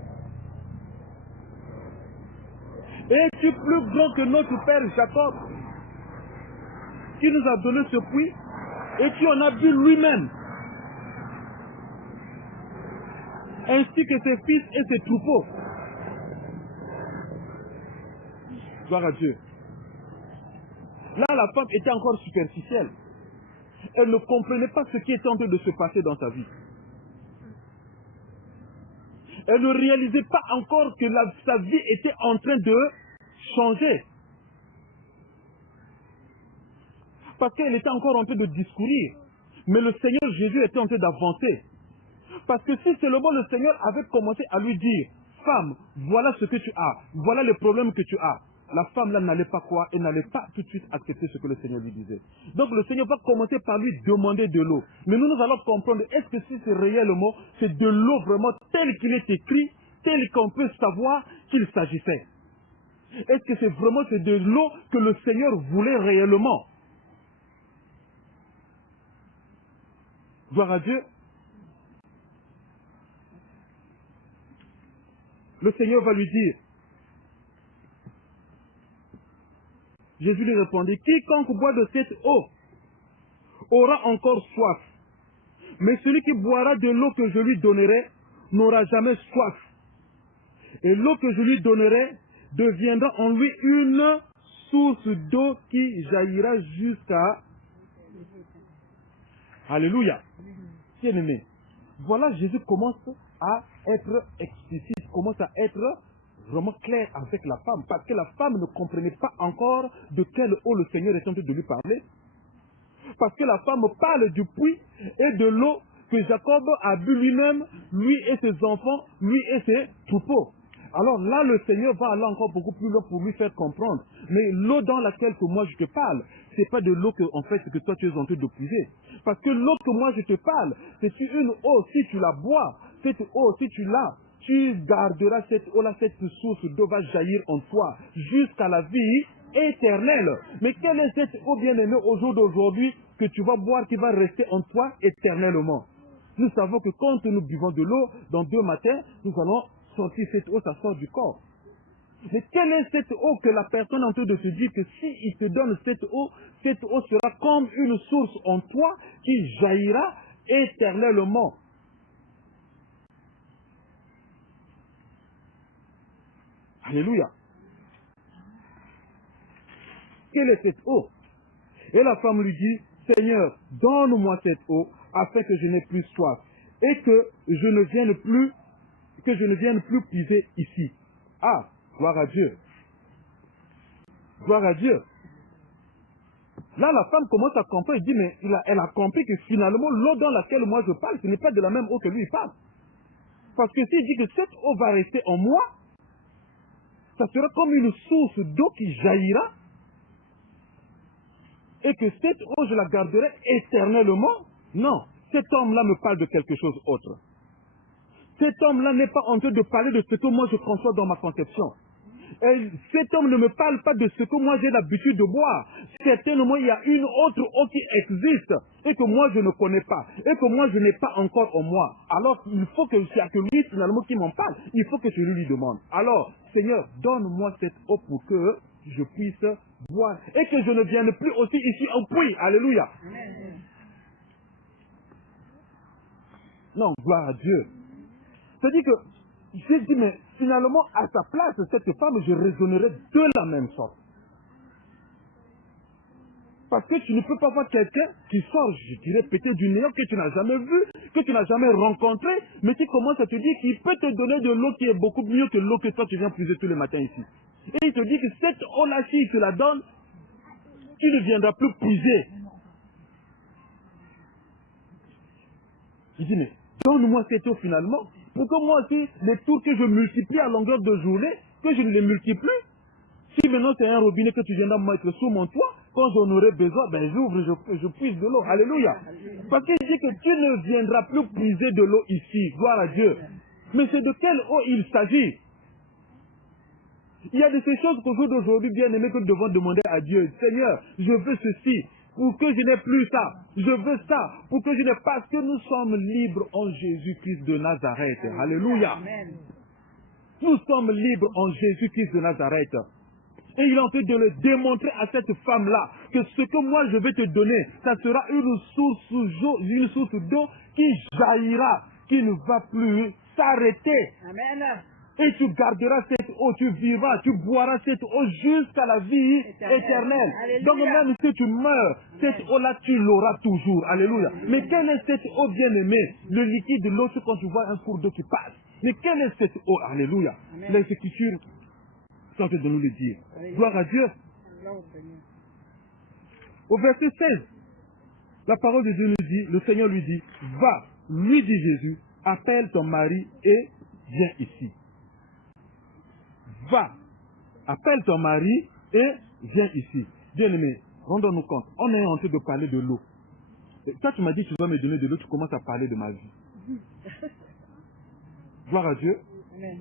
Es-tu plus grand que notre père Jacob qui nous a donné ce puits et qui en a bu lui-même, ainsi que ses fils et ses troupeaux? Gloire à Dieu. Là, la femme était encore superficielle. Elle ne comprenait pas ce qui était en train de se passer dans sa vie. Elle ne réalisait pas encore que sa vie était en train de changer. Parce qu'elle était encore en train de discourir. Mais le Seigneur Jésus était en train d'avancer. Parce que si seulement le Seigneur avait commencé à lui dire, femme, voilà ce que tu as, voilà les problèmes que tu as, la femme là n'allait pas quoi, et n'allait pas tout de suite accepter ce que le Seigneur lui disait. Donc le Seigneur va commencer par lui demander de l'eau. Mais nous allons comprendre, est-ce que si c'est réellement, c'est de l'eau vraiment telle qu'il est écrit, telle qu'on peut savoir qu'il s'agissait? Est-ce que c'est vraiment de l'eau que le Seigneur voulait réellement? Gloire à Dieu. Le Seigneur va lui dire, Jésus lui répondit, quiconque boit de cette eau aura encore soif. Mais celui qui boira de l'eau que je lui donnerai n'aura jamais soif. Et l'eau que je lui donnerai deviendra en lui une source d'eau qui jaillira jusqu'à... Alléluia. Bien-aimé, voilà, Jésus commence à être explicite, commence à être vraiment clair avec la femme, parce que la femme ne comprenait pas encore de quelle eau le Seigneur est en train de lui parler. Parce que la femme parle du puits et de l'eau que Jacob a bu lui-même, lui et ses enfants, lui et ses troupeaux. Alors là, le Seigneur va aller encore beaucoup plus loin pour lui faire comprendre. Mais l'eau dans laquelle que moi je te parle, c'est pas de l'eau que, en fait, que toi tu es en train de puiser. Parce que l'eau que moi je te parle, c'est une eau, si tu la bois, cette eau, si tu l'as, tu garderas cette eau-là, cette source d'eau va jaillir en toi jusqu'à la vie éternelle. Mais quelle est cette eau bien-aimée au jour d'aujourd'hui que tu vas boire qui va rester en toi éternellement? Nous savons que quand nous buvons de l'eau, dans 2 matins, nous allons sortir cette eau, ça sort du corps. Mais quelle est cette eau que la personne est en train de se dire que s'il te donne cette eau sera comme une source en toi qui jaillira éternellement. Alléluia. Quelle est cette eau? Et la femme lui dit, Seigneur, donne-moi cette eau afin que je n'ai plus soif et que je ne vienne plus puiser ici. Ah, gloire à Dieu. Gloire à Dieu. Là, la femme commence à comprendre. Elle dit, mais elle a compris que finalement, l'eau dans laquelle moi je parle, ce n'est pas de la même eau que lui parle. Parce que s'il dit que cette eau va rester en moi, ça sera comme une source d'eau qui jaillira. Et que cette eau, je la garderai éternellement. Non, cet homme-là me parle de quelque chose d'autre. Cet homme-là n'est pas en train de parler de ce que moi je conçois dans ma conception. Et cet homme ne me parle pas de ce que moi j'ai l'habitude de boire. Certainement, il y a une autre eau qui existe et que moi je ne connais pas et que moi je n'ai pas encore en moi. Alors il faut que c'est que lui finalement qui m'en parle. Il faut que je lui demande. Alors, Seigneur, donne-moi cette eau pour que je puisse boire et que je ne vienne plus aussi ici au puits. Alléluia. Non, gloire à Dieu. C'est-à-dire que j'ai dit, mais finalement, à sa place, cette femme, je raisonnerais de la même sorte. Parce que tu ne peux pas voir quelqu'un qui sort, je dirais, peut-être du néant que tu n'as jamais vu, que tu n'as jamais rencontré, mais qui commence à te dire qu'il peut te donner de l'eau qui est beaucoup mieux que l'eau que toi tu viens puiser tous les matins ici. Et il te dit que cette eau-là, s'il te la donne, il ne viendra plus puiser. Il dit, mais donne-moi cette eau finalement, pour que moi aussi, les tours que je multiplie à longueur de journée, que je ne les multiplie. Si maintenant c'est un robinet que tu viendras mettre sous mon toit, quand j'en aurai besoin, ben j'ouvre, je puise de l'eau. Alléluia. Parce qu'il dit que tu ne viendras plus puiser de l'eau ici. Gloire à Dieu. Mais c'est de quelle eau il s'agit? Il y a de ces choses qu'au jour d'aujourd'hui, bien aimé, que nous devons demander à Dieu. Seigneur, je veux ceci, pour que je n'ai plus ça. Je veux ça, pour que je n'ai pas. Parce que nous sommes libres en Jésus-Christ de Nazareth. Alléluia. Nous sommes libres en Jésus-Christ de Nazareth. Et il est en train de le démontrer à cette femme-là que ce que moi je vais te donner, ça sera une source d'eau qui jaillira, qui ne va plus s'arrêter. Amen. Et tu garderas cette eau, tu vivras, tu boiras cette eau jusqu'à la vie éternelle. Donc même si tu meurs, cette eau-là, tu l'auras toujours. Alléluia. Mais quelle est cette eau bien-aimée? Le liquide de l'eau, c'est quand tu vois un cours d'eau qui passe. Mais quelle est cette eau? Alléluia. Les Écritures sont en train de nous le dire. Gloire à Dieu. Au verset 16, la parole de Dieu nous dit, le Seigneur lui dit, va, lui dit Jésus, appelle ton mari et viens ici. Va, appelle ton mari et viens ici. Bien-aimé, rendons-nous compte, on est en train de parler de l'eau. Quand tu m'as dit que tu dois me donner de l'eau, tu commences à parler de ma vie. Gloire à Dieu. Amen.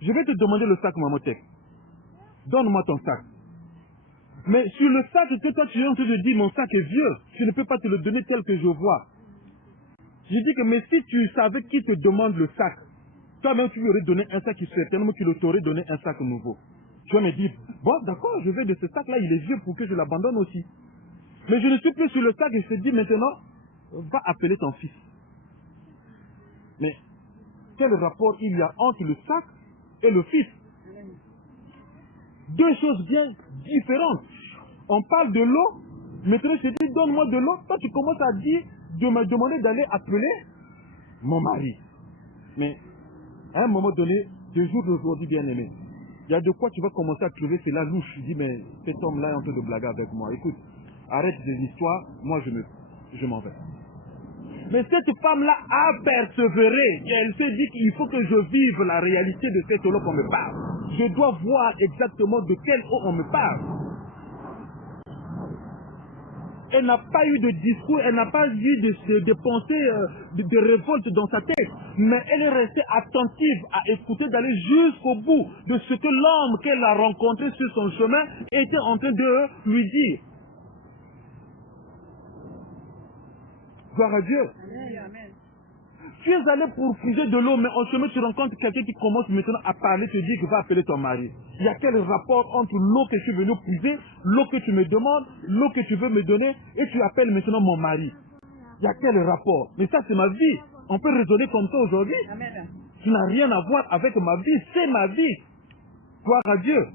Je vais te demander le sac Mamotek. Donne-moi ton sac. Mais sur le sac que toi tu es en train de dire, mon sac est vieux, je ne peux pas te le donner tel que je vois. Je dis que, mais si tu savais qui te demande le sac, toi-même tu lui aurais donné un sac qui certainement tu t'aurais donné un sac nouveau. Tu vas me dire, bon d'accord, je vais de ce sac-là, il est vieux pour que je l'abandonne aussi. Mais je ne suis plus sur le sac et je te dis maintenant, va appeler ton fils. Mais quel rapport il y a entre le sac et le fils? Deux choses bien différentes. On parle de l'eau, maintenant je te dis donne-moi de l'eau, toi tu commences à dire, de me demander d'aller appeler mon mari. Mais à un moment donné, de jour d'aujourd'hui bien aimé, il y a de quoi tu vas commencer à trouver, c'est la louche. Tu dis mais cet homme-là est en train de blaguer avec moi. Écoute, arrête des histoires, moi je m'en vais. Mais cette femme-là a persévéré. Et elle s'est dit qu'il faut que je vive la réalité de cette eau qu'on me parle. Je dois voir exactement de quelle eau on me parle. Elle n'a pas eu de discours, elle n'a pas eu de pensée, de révolte dans sa tête. Mais elle est restée attentive à écouter, d'aller jusqu'au bout de ce que l'homme qu'elle a rencontré sur son chemin était en train de lui dire. Gloire à Dieu. Amen. Tu es allé pour puiser de l'eau, mais en chemin, tu rencontres quelqu'un qui commence maintenant à parler, te dit que va appeler ton mari. Il y a quel rapport entre l'eau que tu es venu puiser, l'eau que tu me demandes, l'eau que tu veux me donner, et tu appelles maintenant mon mari? Il y a quel rapport? Mais ça, c'est ma vie. On peut raisonner comme ça aujourd'hui. Amen. Tu n'as rien à voir avec ma vie, c'est ma vie. Gloire à Dieu.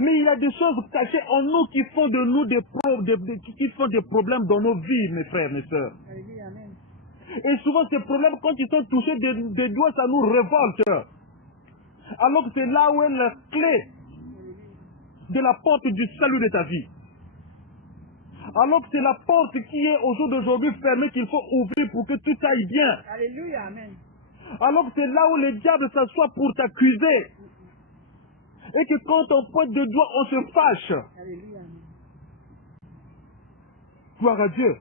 Mais il y a des choses cachées en nous qui font de nous qui font des problèmes dans nos vies, mes frères, mes sœurs. Alléluia. Amen. Et souvent, ces problèmes, quand ils sont touchés des doigts, ça nous révolte. Alors que c'est là où est la clé de la porte du salut de ta vie. Alors que c'est la porte qui est au jour d'aujourd'hui fermée qu'il faut ouvrir pour que tout aille bien. Alléluia. Amen. Alors que c'est là où le diable s'assoit pour t'accuser. Et que quand on pointe de doigts, on se fâche. Alléluia. Amen. Gloire à Dieu.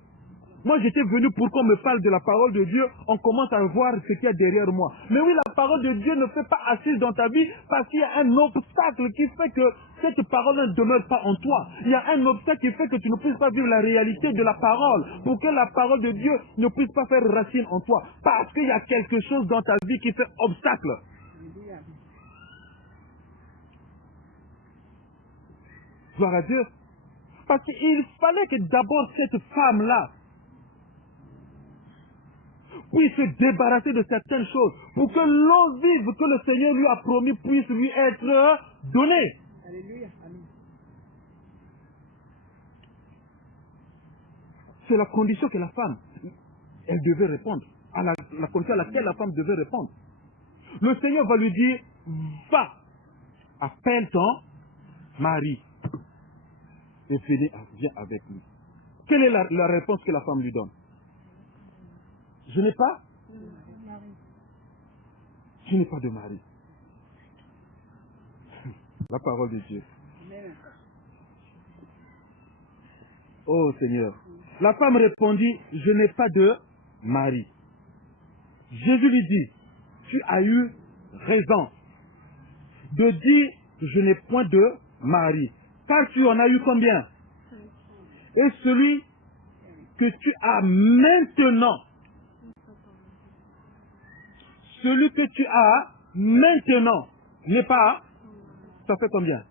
Moi, j'étais venu pour qu'on me parle de la parole de Dieu. On commence à voir ce qu'il y a derrière moi. Mais oui, la parole de Dieu ne fait pas assise dans ta vie parce qu'il y a un obstacle qui fait que cette parole ne demeure pas en toi. Il y a un obstacle qui fait que tu ne puisses pas vivre la réalité de la parole. Pour que la parole de Dieu ne puisse pas faire racine en toi. Parce qu'il y a quelque chose dans ta vie qui fait obstacle. Alléluia. Gloire à Dieu. Parce qu'il fallait que d'abord cette femme-là puisse se débarrasser de certaines choses pour que l'eau vive que le Seigneur lui a promis puisse lui être donnée. Alléluia. Amen. C'est la condition que la femme, elle devait répondre, à la condition à laquelle la femme devait répondre. Le Seigneur va lui dire, va, appelle ton mari et viens avec lui. Quelle est la réponse que la femme lui donne? Je n'ai pas de mari. La parole de Dieu. Amen. Oh Seigneur. La femme répondit, je n'ai pas de mari. Jésus lui dit, tu as eu raison de dire, je n'ai point de mari. Car tu en as eu combien? Et celui que tu as maintenant, celui que tu as maintenant n'est pas, ça fait combien?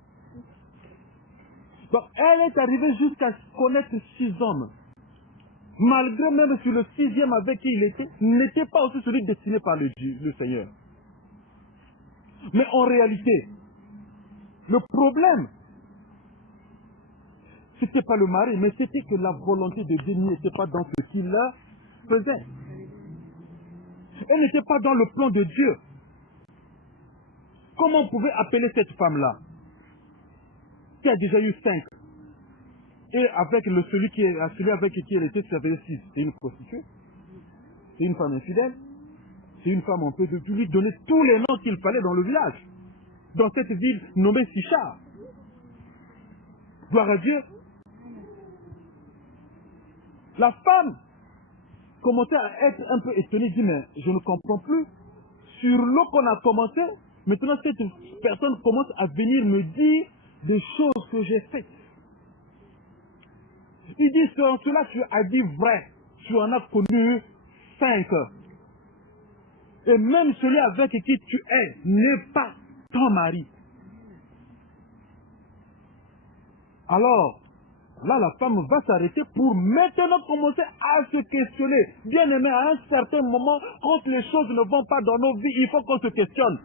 Donc elle est arrivée jusqu'à connaître 6 hommes. Malgré même sur le 6e avec qui il était, n'était pas aussi celui destiné par le Seigneur. Mais en réalité, le problème, c'était pas le mari, mais c'était que la volonté de Dieu n'était pas dans ce qu'il faisait. Elle n'était pas dans le plan de Dieu. Comment on pouvait appeler cette femme-là, qui a déjà eu 5, et avec celui avec qui elle était, ça avait 6. C'est une prostituée, c'est une femme infidèle, c'est une femme, on peut lui donner tous les noms qu'il fallait dans le village, dans cette ville nommée Sichar. Gloire à Dieu. La femme commençait à être un peu étonnée, dit, mais je ne comprends plus. Sur l'eau qu'on a commencé, maintenant cette personne commence à venir me dire des choses que j'ai faites. Il dit, sur cela tu as dit vrai, tu en as connu 5. Et même celui avec qui tu es n'est pas ton mari. Alors, là, la femme va s'arrêter pour maintenant commencer à se questionner. Bien aimé, à un certain moment, quand les choses ne vont pas dans nos vies, il faut qu'on se questionne.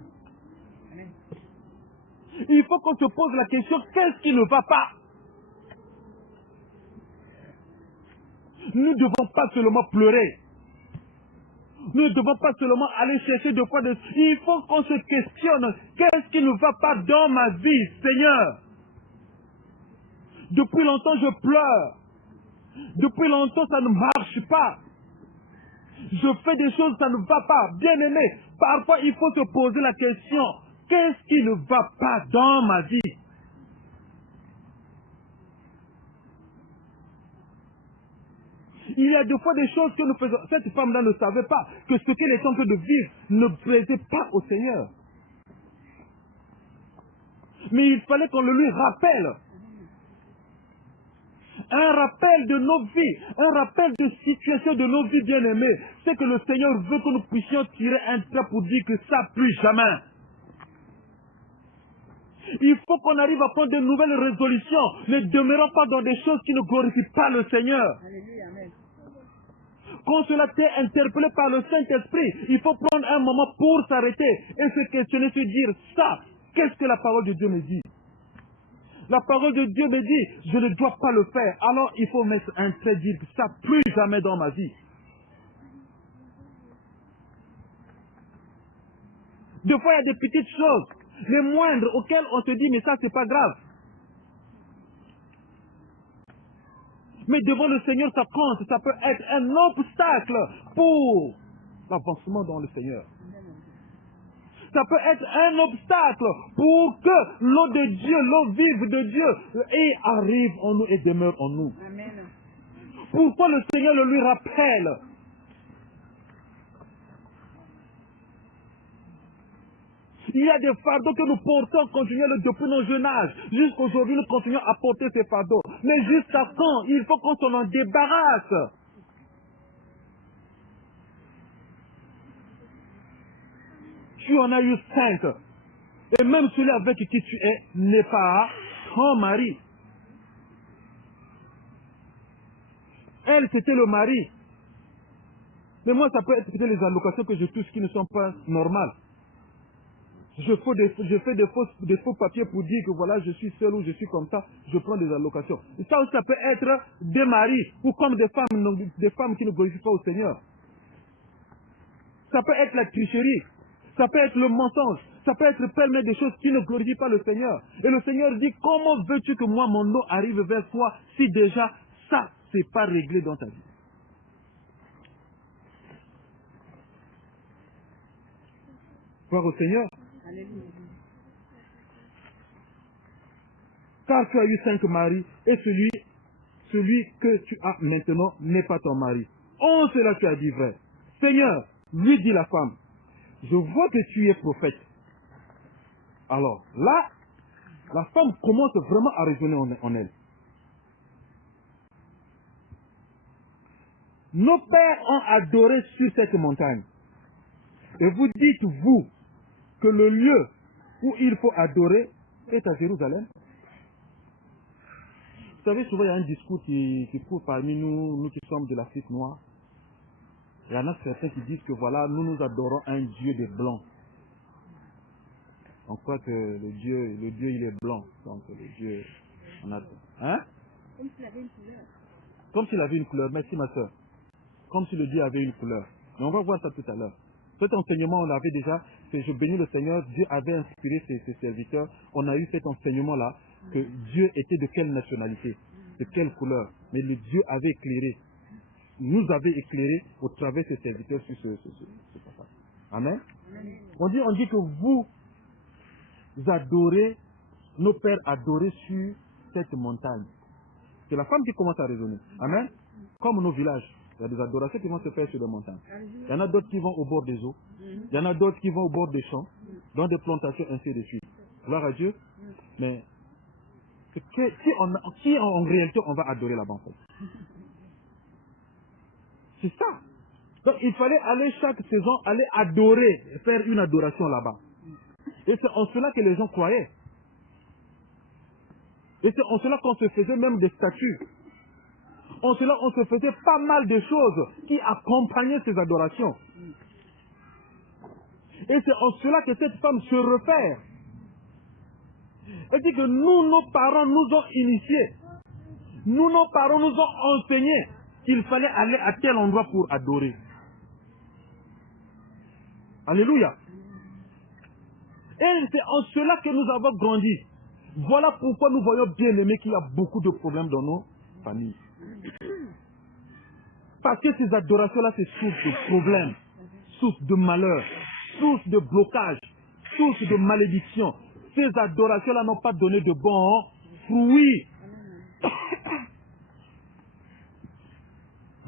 Il faut qu'on se pose la question, qu'est-ce qui ne va pas? Nous ne devons pas seulement pleurer. Nous ne devons pas seulement aller chercher deux fois de... Il faut qu'on se questionne, qu'est-ce qui ne va pas dans ma vie, Seigneur? Depuis longtemps, je pleure. Depuis longtemps, ça ne marche pas. Je fais des choses, ça ne va pas. Bien aimé, parfois, il faut se poser la question, qu'est-ce qui ne va pas dans ma vie? Il y a des fois des choses que nous faisons. Cette femme-là ne savait pas que ce qu'elle est en train de vivre ne plaisait pas au Seigneur. Mais il fallait qu'on le lui rappelle. un rappel de nos vies, un rappel de situation de nos vies bien-aimées. C'est que le Seigneur veut que nous puissions tirer un trait pour dire que ça, plus jamais. Il faut qu'on arrive à prendre de nouvelles résolutions. Ne demeurons pas dans des choses qui ne glorifient pas le Seigneur. Alléluia, amen. Quand cela t'est interpellé par le Saint-Esprit, il faut prendre un moment pour s'arrêter et se questionner, se dire ça, qu'est-ce que la parole de Dieu me dit? La parole de Dieu me dit, je ne dois pas le faire. Alors il faut mettre un trait, dire ça, plus jamais dans ma vie. Des fois, il y a des petites choses, les moindres, auxquelles on se dit, mais ça, c'est pas grave. Mais devant le Seigneur, ça compte, ça peut être un obstacle pour l'avancement dans le Seigneur. Ça peut être un obstacle pour que l'eau de Dieu, l'eau vive de Dieu, et arrive en nous et demeure en nous. Amen. Pourquoi le Seigneur le lui rappelle? Il y a des fardeaux que nous portons continuellement depuis nos jeunes âges. Jusqu'aujourd'hui, nous continuons à porter ces fardeaux. Mais jusqu'à quand? Il faut qu'on s'en débarrasse. Tu en as eu 5. Et même celui avec qui tu es n'est pas ton mari. Elle, c'était le mari. Mais moi, ça peut être peut-être les allocations que je touche qui ne sont pas normales. Je fais des faux papiers pour dire que voilà, je suis seul ou je suis comme ça, je prends des allocations. Et ça peut être des maris ou comme des femmes qui ne glorifient pas au Seigneur. Ça peut être la tricherie, ça peut être le mensonge, ça peut être permettre des choses qui ne glorifient pas le Seigneur. Et le Seigneur dit, comment veux-tu que moi, mon eau arrive vers toi si déjà ça, c'est pas réglé dans ta vie? Gloire au Seigneur. Alléluia. Car tu as eu 5 maris et celui que tu as maintenant n'est pas ton mari. En cela tu as dit vrai. Seigneur, lui dit la femme, je vois que tu es prophète. Alors là, la femme commence vraiment à raisonner en elle. Nos pères ont adoré sur cette montagne. Et vous dites, vous, que le lieu où il faut adorer est à Jérusalem. Vous savez, souvent il y a un discours qui court parmi nous qui sommes de l'Afrique noire. Il y en a certains qui disent que voilà, nous adorons un Dieu des Blancs. On croit que le Dieu il est blanc. Donc le Dieu, on a... Hein? Comme s'il avait une couleur. Comme s'il avait une couleur. Merci ma soeur. Comme si le Dieu avait une couleur. Mais on va voir ça tout à l'heure. Cet enseignement, on l'avait déjà, je bénis le Seigneur, Dieu avait inspiré ses serviteurs. On a eu cet enseignement-là, que Dieu était de quelle nationalité, de quelle couleur. Mais le Dieu avait éclairé, nous avait éclairé au travers de ses serviteurs sur ce passage. Amen. On dit que vous adorez, nos pères adoraient sur cette montagne. C'est la femme qui commence à raisonner. Amen. Comme nos villages. Il y a des adorations qui vont se faire sur les montagnes. Il y en a d'autres qui vont au bord des eaux. Il y en a d'autres qui vont au bord des champs, dans des plantations, ainsi de suite. Gloire à Dieu. Mais qui en réalité on va adorer là-bas en fait? C'est ça. Donc il fallait aller chaque saison, aller adorer, faire une adoration là-bas. Et c'est en cela que les gens croyaient. Et c'est en cela qu'on se faisait même des statues. En cela, on se faisait pas mal de choses qui accompagnaient ces adorations. Et c'est en cela que cette femme se repère. Elle dit que nous, nos parents nous ont initiés. Nous, nos parents nous ont enseigné qu'il fallait aller à tel endroit pour adorer. Alléluia. Et c'est en cela que nous avons grandi. Voilà pourquoi nous voyons bien aimé qu'il y a beaucoup de problèmes dans nos familles. Parce que ces adorations-là, c'est source de problèmes, source de malheur, source de blocage, source de malédiction. Ces adorations-là n'ont pas donné de bons fruits.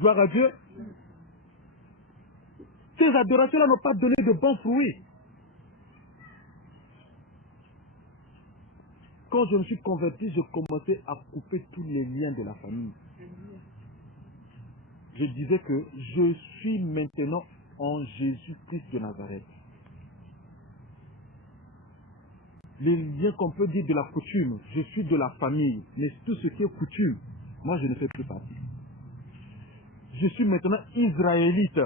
Gloire à Dieu. Ces adorations-là n'ont pas donné de bons fruits. Quand je me suis converti, je commençais à couper tous les liens de la famille. Je disais que je suis maintenant en Jésus-Christ de Nazareth. Les liens qu'on peut dire de la coutume, je suis de la famille, mais tout ce qui est coutume, moi je ne fais plus partie. Je suis maintenant israélite.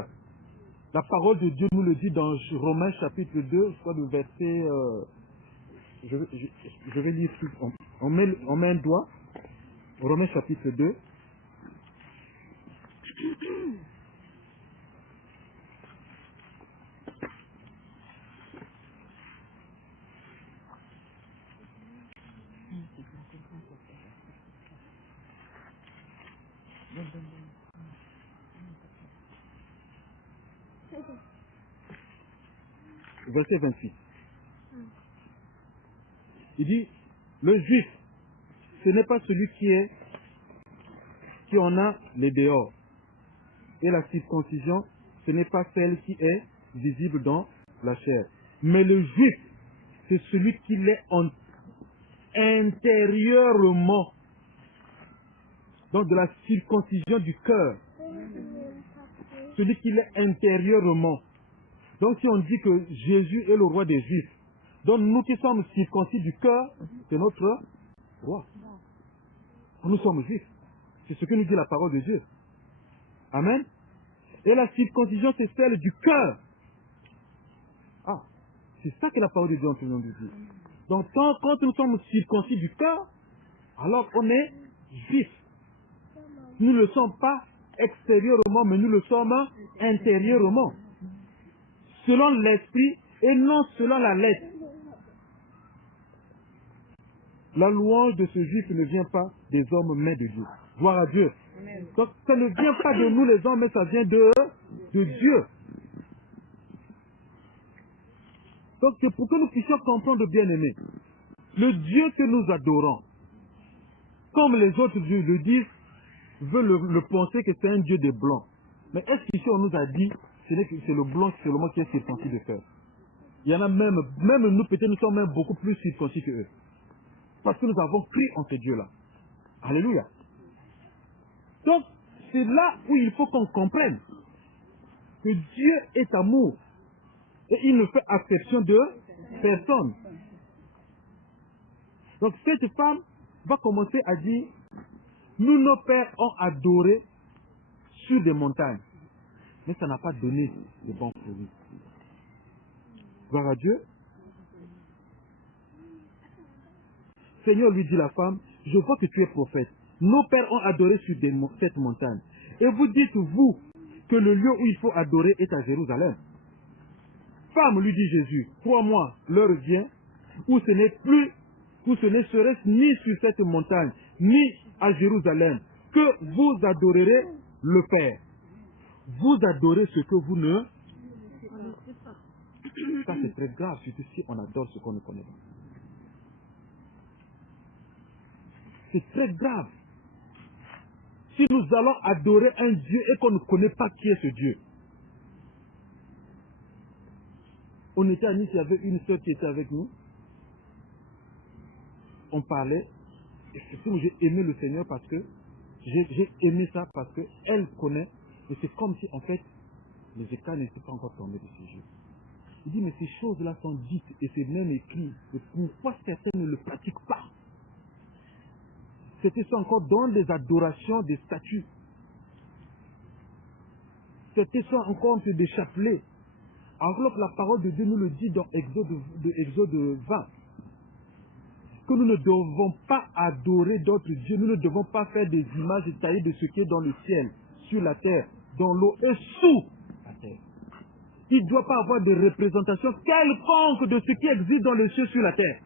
La parole de Dieu nous le dit dans Romains chapitre 2, je crois le verset... je vais lire tout. On met un doigt. Romains chapitre 2. Verset 28. Il dit, le juif, ce n'est pas celui qui en a les dehors. Et la circoncision, ce n'est pas celle qui est visible dans la chair. Mais le juif, c'est celui qui l'est intérieurement. Donc de la circoncision du cœur. Celui qui l'est intérieurement. Donc si on dit que Jésus est le roi des Juifs, donc nous qui sommes circoncis du cœur, c'est notre roi. Nous sommes juifs. C'est ce que nous dit la parole de Dieu. Amen. Et la circoncision, c'est celle du cœur. Ah, c'est ça que la parole de Dieu en nous dit. Donc quand nous sommes circoncis du cœur, alors on est juifs. Nous ne le sommes pas extérieurement, mais nous le sommes intérieurement. Selon l'esprit et non selon la lettre. La louange de ce juif ne vient pas des hommes, mais de Dieu. Gloire à Dieu. Donc ça ne vient pas de nous les hommes, mais ça vient de Dieu. Donc c'est pour que nous puissions comprendre, bien-aimés, le Dieu que nous adorons, comme les autres dieux le disent, veulent le penser que c'est un Dieu des blancs. Mais est-ce qu'ici on nous a dit que c'est le blanc seulement qui est circoncis de cœur? Il y en a même nous peut-être nous sommes même beaucoup plus circoncis que eux. Parce que nous avons cru en ce Dieu-là. Alléluia. Donc, c'est là où il faut qu'on comprenne que Dieu est amour. Et il ne fait exception de personne. Donc, cette femme va commencer à dire, nous, nos pères ont adoré sur des montagnes. Mais ça n'a pas donné de bons fruits. Gloire à Dieu. Seigneur, lui dit la femme, je vois que tu es prophète. Nos pères ont adoré sur cette montagne. Et vous dites, vous, que le lieu où il faut adorer est à Jérusalem. Femme, lui dit Jésus, crois-moi, l'heure vient où ce ne serait ni sur cette montagne, ni à Jérusalem, que vous adorerez le Père. Vous adorez ce que vous ne... Ça c'est très grave, surtout si on adore ce qu'on ne connaît pas. C'est très grave. Si nous allons adorer un Dieu et qu'on ne connaît pas qui est ce Dieu. On était à Nice, il y avait une sœur qui était avec nous. On parlait. Et j'ai aimé le Seigneur parce que j'ai aimé ça parce qu'elle connaît. Et c'est comme si en fait les écarts n'étaient pas encore tombés de ce Dieu. Il dit mais ces choses-là sont dites et c'est même écrit. Et pourquoi certains ne le pratiquent pas? C'était ça encore dans les adorations des statues. C'était ça encore des chapelets. Alors que la parole de Dieu nous le dit dans Exode 20. Que nous ne devons pas adorer d'autres dieux. Nous ne devons pas faire des images taillées de ce qui est dans le ciel, sur la terre, dans l'eau et sous la terre. Il ne doit pas avoir de représentation quelconque de ce qui existe dans les cieux sur la terre.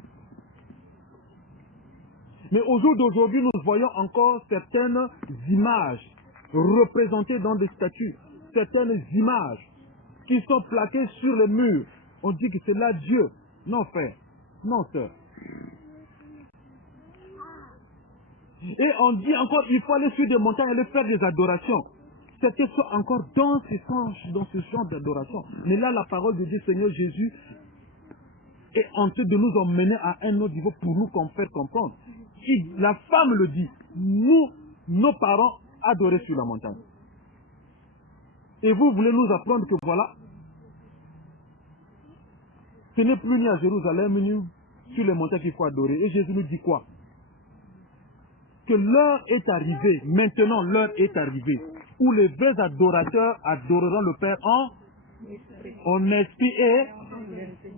Mais au jour d'aujourd'hui, nous voyons encore certaines images représentées dans des statues, certaines images qui sont plaquées sur les murs. On dit que c'est là Dieu. Non, frère. Non, sœur. Et on dit encore, il faut aller sur des montagnes et aller faire des adorations. C'était ça encore dans ce genre d'adoration. Mais là, la parole de Dieu, Seigneur Jésus, est en train de nous emmener à un autre niveau pour nous faire comprendre. La femme le dit, nous, nos parents adoraient sur la montagne. Et vous voulez nous apprendre que voilà, ce n'est plus ni à Jérusalem, ni sur les montagnes qu'il faut adorer. Et Jésus nous dit quoi? Que l'heure est arrivée, maintenant l'heure est arrivée, où les vrais adorateurs adoreront le Père en esprit et...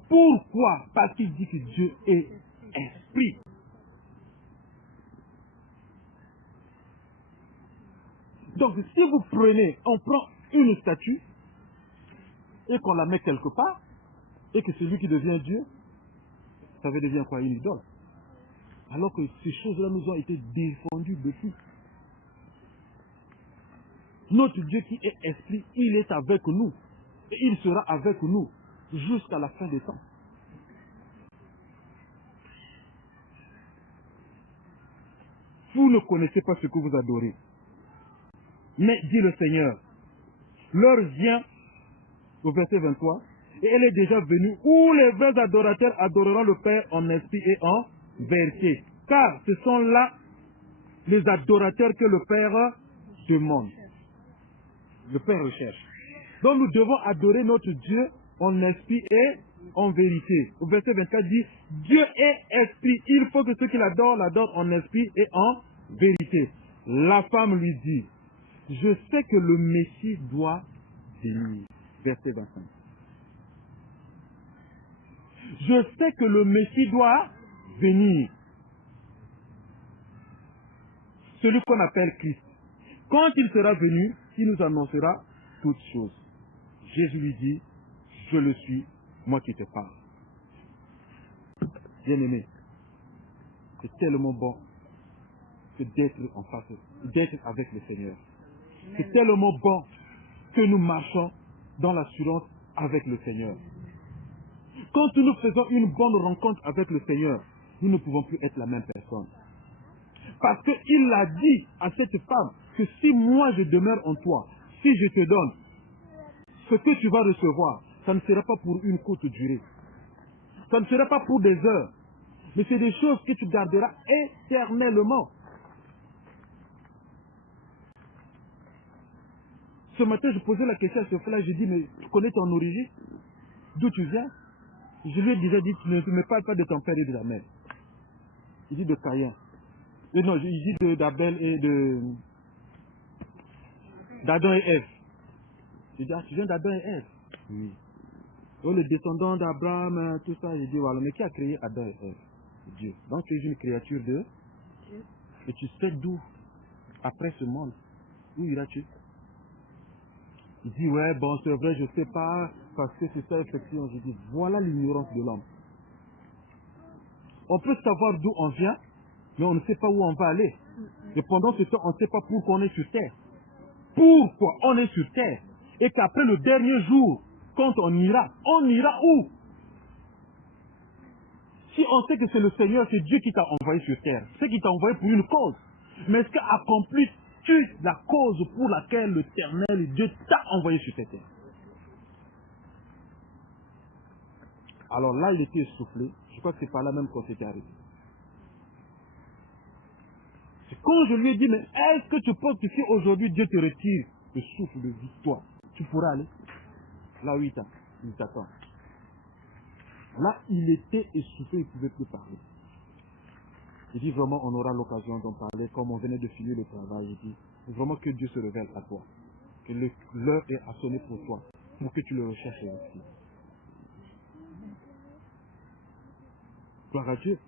Pourquoi? Parce qu'il dit que Dieu est esprit. Donc si vous prenez, on prend une statue et qu'on la met quelque part, et que celui qui devient Dieu, ça veut devenir quoi? Une idole. Alors que ces choses-là nous ont été défendues depuis. Notre Dieu qui est esprit, il est avec nous. Et il sera avec nous jusqu'à la fin des temps. Vous ne connaissez pas ce que vous adorez. Mais, dit le Seigneur, l'heure vient, au verset 23, et elle est déjà venue, où les vrais adorateurs adoreront le Père en esprit et en vérité. Car ce sont là les adorateurs que le Père demande. Le Père recherche. Donc nous devons adorer notre Dieu en esprit et en vérité. Au verset 24 dit, Dieu est esprit. Il faut que ceux qui l'adorent en esprit et en vérité. La femme lui dit, je sais que le Messie doit venir. Verset 25. Je sais que le Messie doit venir. Celui qu'on appelle Christ. Quand il sera venu, il nous annoncera toutes choses. Jésus lui dit, je le suis, moi qui te parle. Bien-aimé, c'est tellement bon que d'être en face, d'être avec le Seigneur. C'est tellement bon que nous marchons dans l'assurance avec le Seigneur. Quand nous faisons une bonne rencontre avec le Seigneur, nous ne pouvons plus être la même personne. Parce qu'il a dit à cette femme que si moi je demeure en toi, si je te donne ce que tu vas recevoir, ça ne sera pas pour une courte durée. Ça ne sera pas pour des heures. Mais c'est des choses que tu garderas éternellement. Ce matin, je posais la question à ce frère, je dis, mais tu connais ton origine? D'où tu viens? Je lui ai déjà dit, tu ne me parles pas de ton père et de ta mère. Il dit de Caïn. Non, il dit d'Abel et d'Adam et Ève. Je dis, ah, tu viens d'Adam et Ève? Oui. Donc, le descendant d'Abraham, tout ça, je dis, voilà, mais qui a créé Adam et Ève? Dieu. Donc, tu es une créature de Dieu. Et tu sais d'où, après ce monde, où iras-tu? Il dit, ouais, bon, c'est vrai, je ne sais pas, parce que c'est ça, effectivement. Je dis, voilà l'ignorance de l'homme. On peut savoir d'où on vient, mais on ne sait pas où on va aller. Et pendant ce temps, on ne sait pas pourquoi on est sur terre. Pourquoi on est sur terre? Et qu'après le dernier jour, quand on ira où? Si on sait que c'est le Seigneur, c'est Dieu qui t'a envoyé sur terre, c'est qui t'a envoyé pour une cause. Mais est-ce qu'accomplis-tu la cause pour laquelle l'Éternel Dieu t'a envoyé sur cette terre? Alors là, il était essoufflé. Je crois que c'est par là même qu'on s'était arrêté. C'est quand je lui ai dit, mais est-ce que tu penses que si aujourd'hui Dieu te retire le souffle de vie, toi, tu pourras aller? Là, oui, il t'attend. Là, il était essoufflé, il ne pouvait plus parler. Il dit vraiment, on aura l'occasion d'en parler, comme on venait de finir le travail. Il dit, vraiment que Dieu se révèle à toi. Que l'heure est à sonner pour toi, pour que tu le recherches aussi. Gloire à Dieu.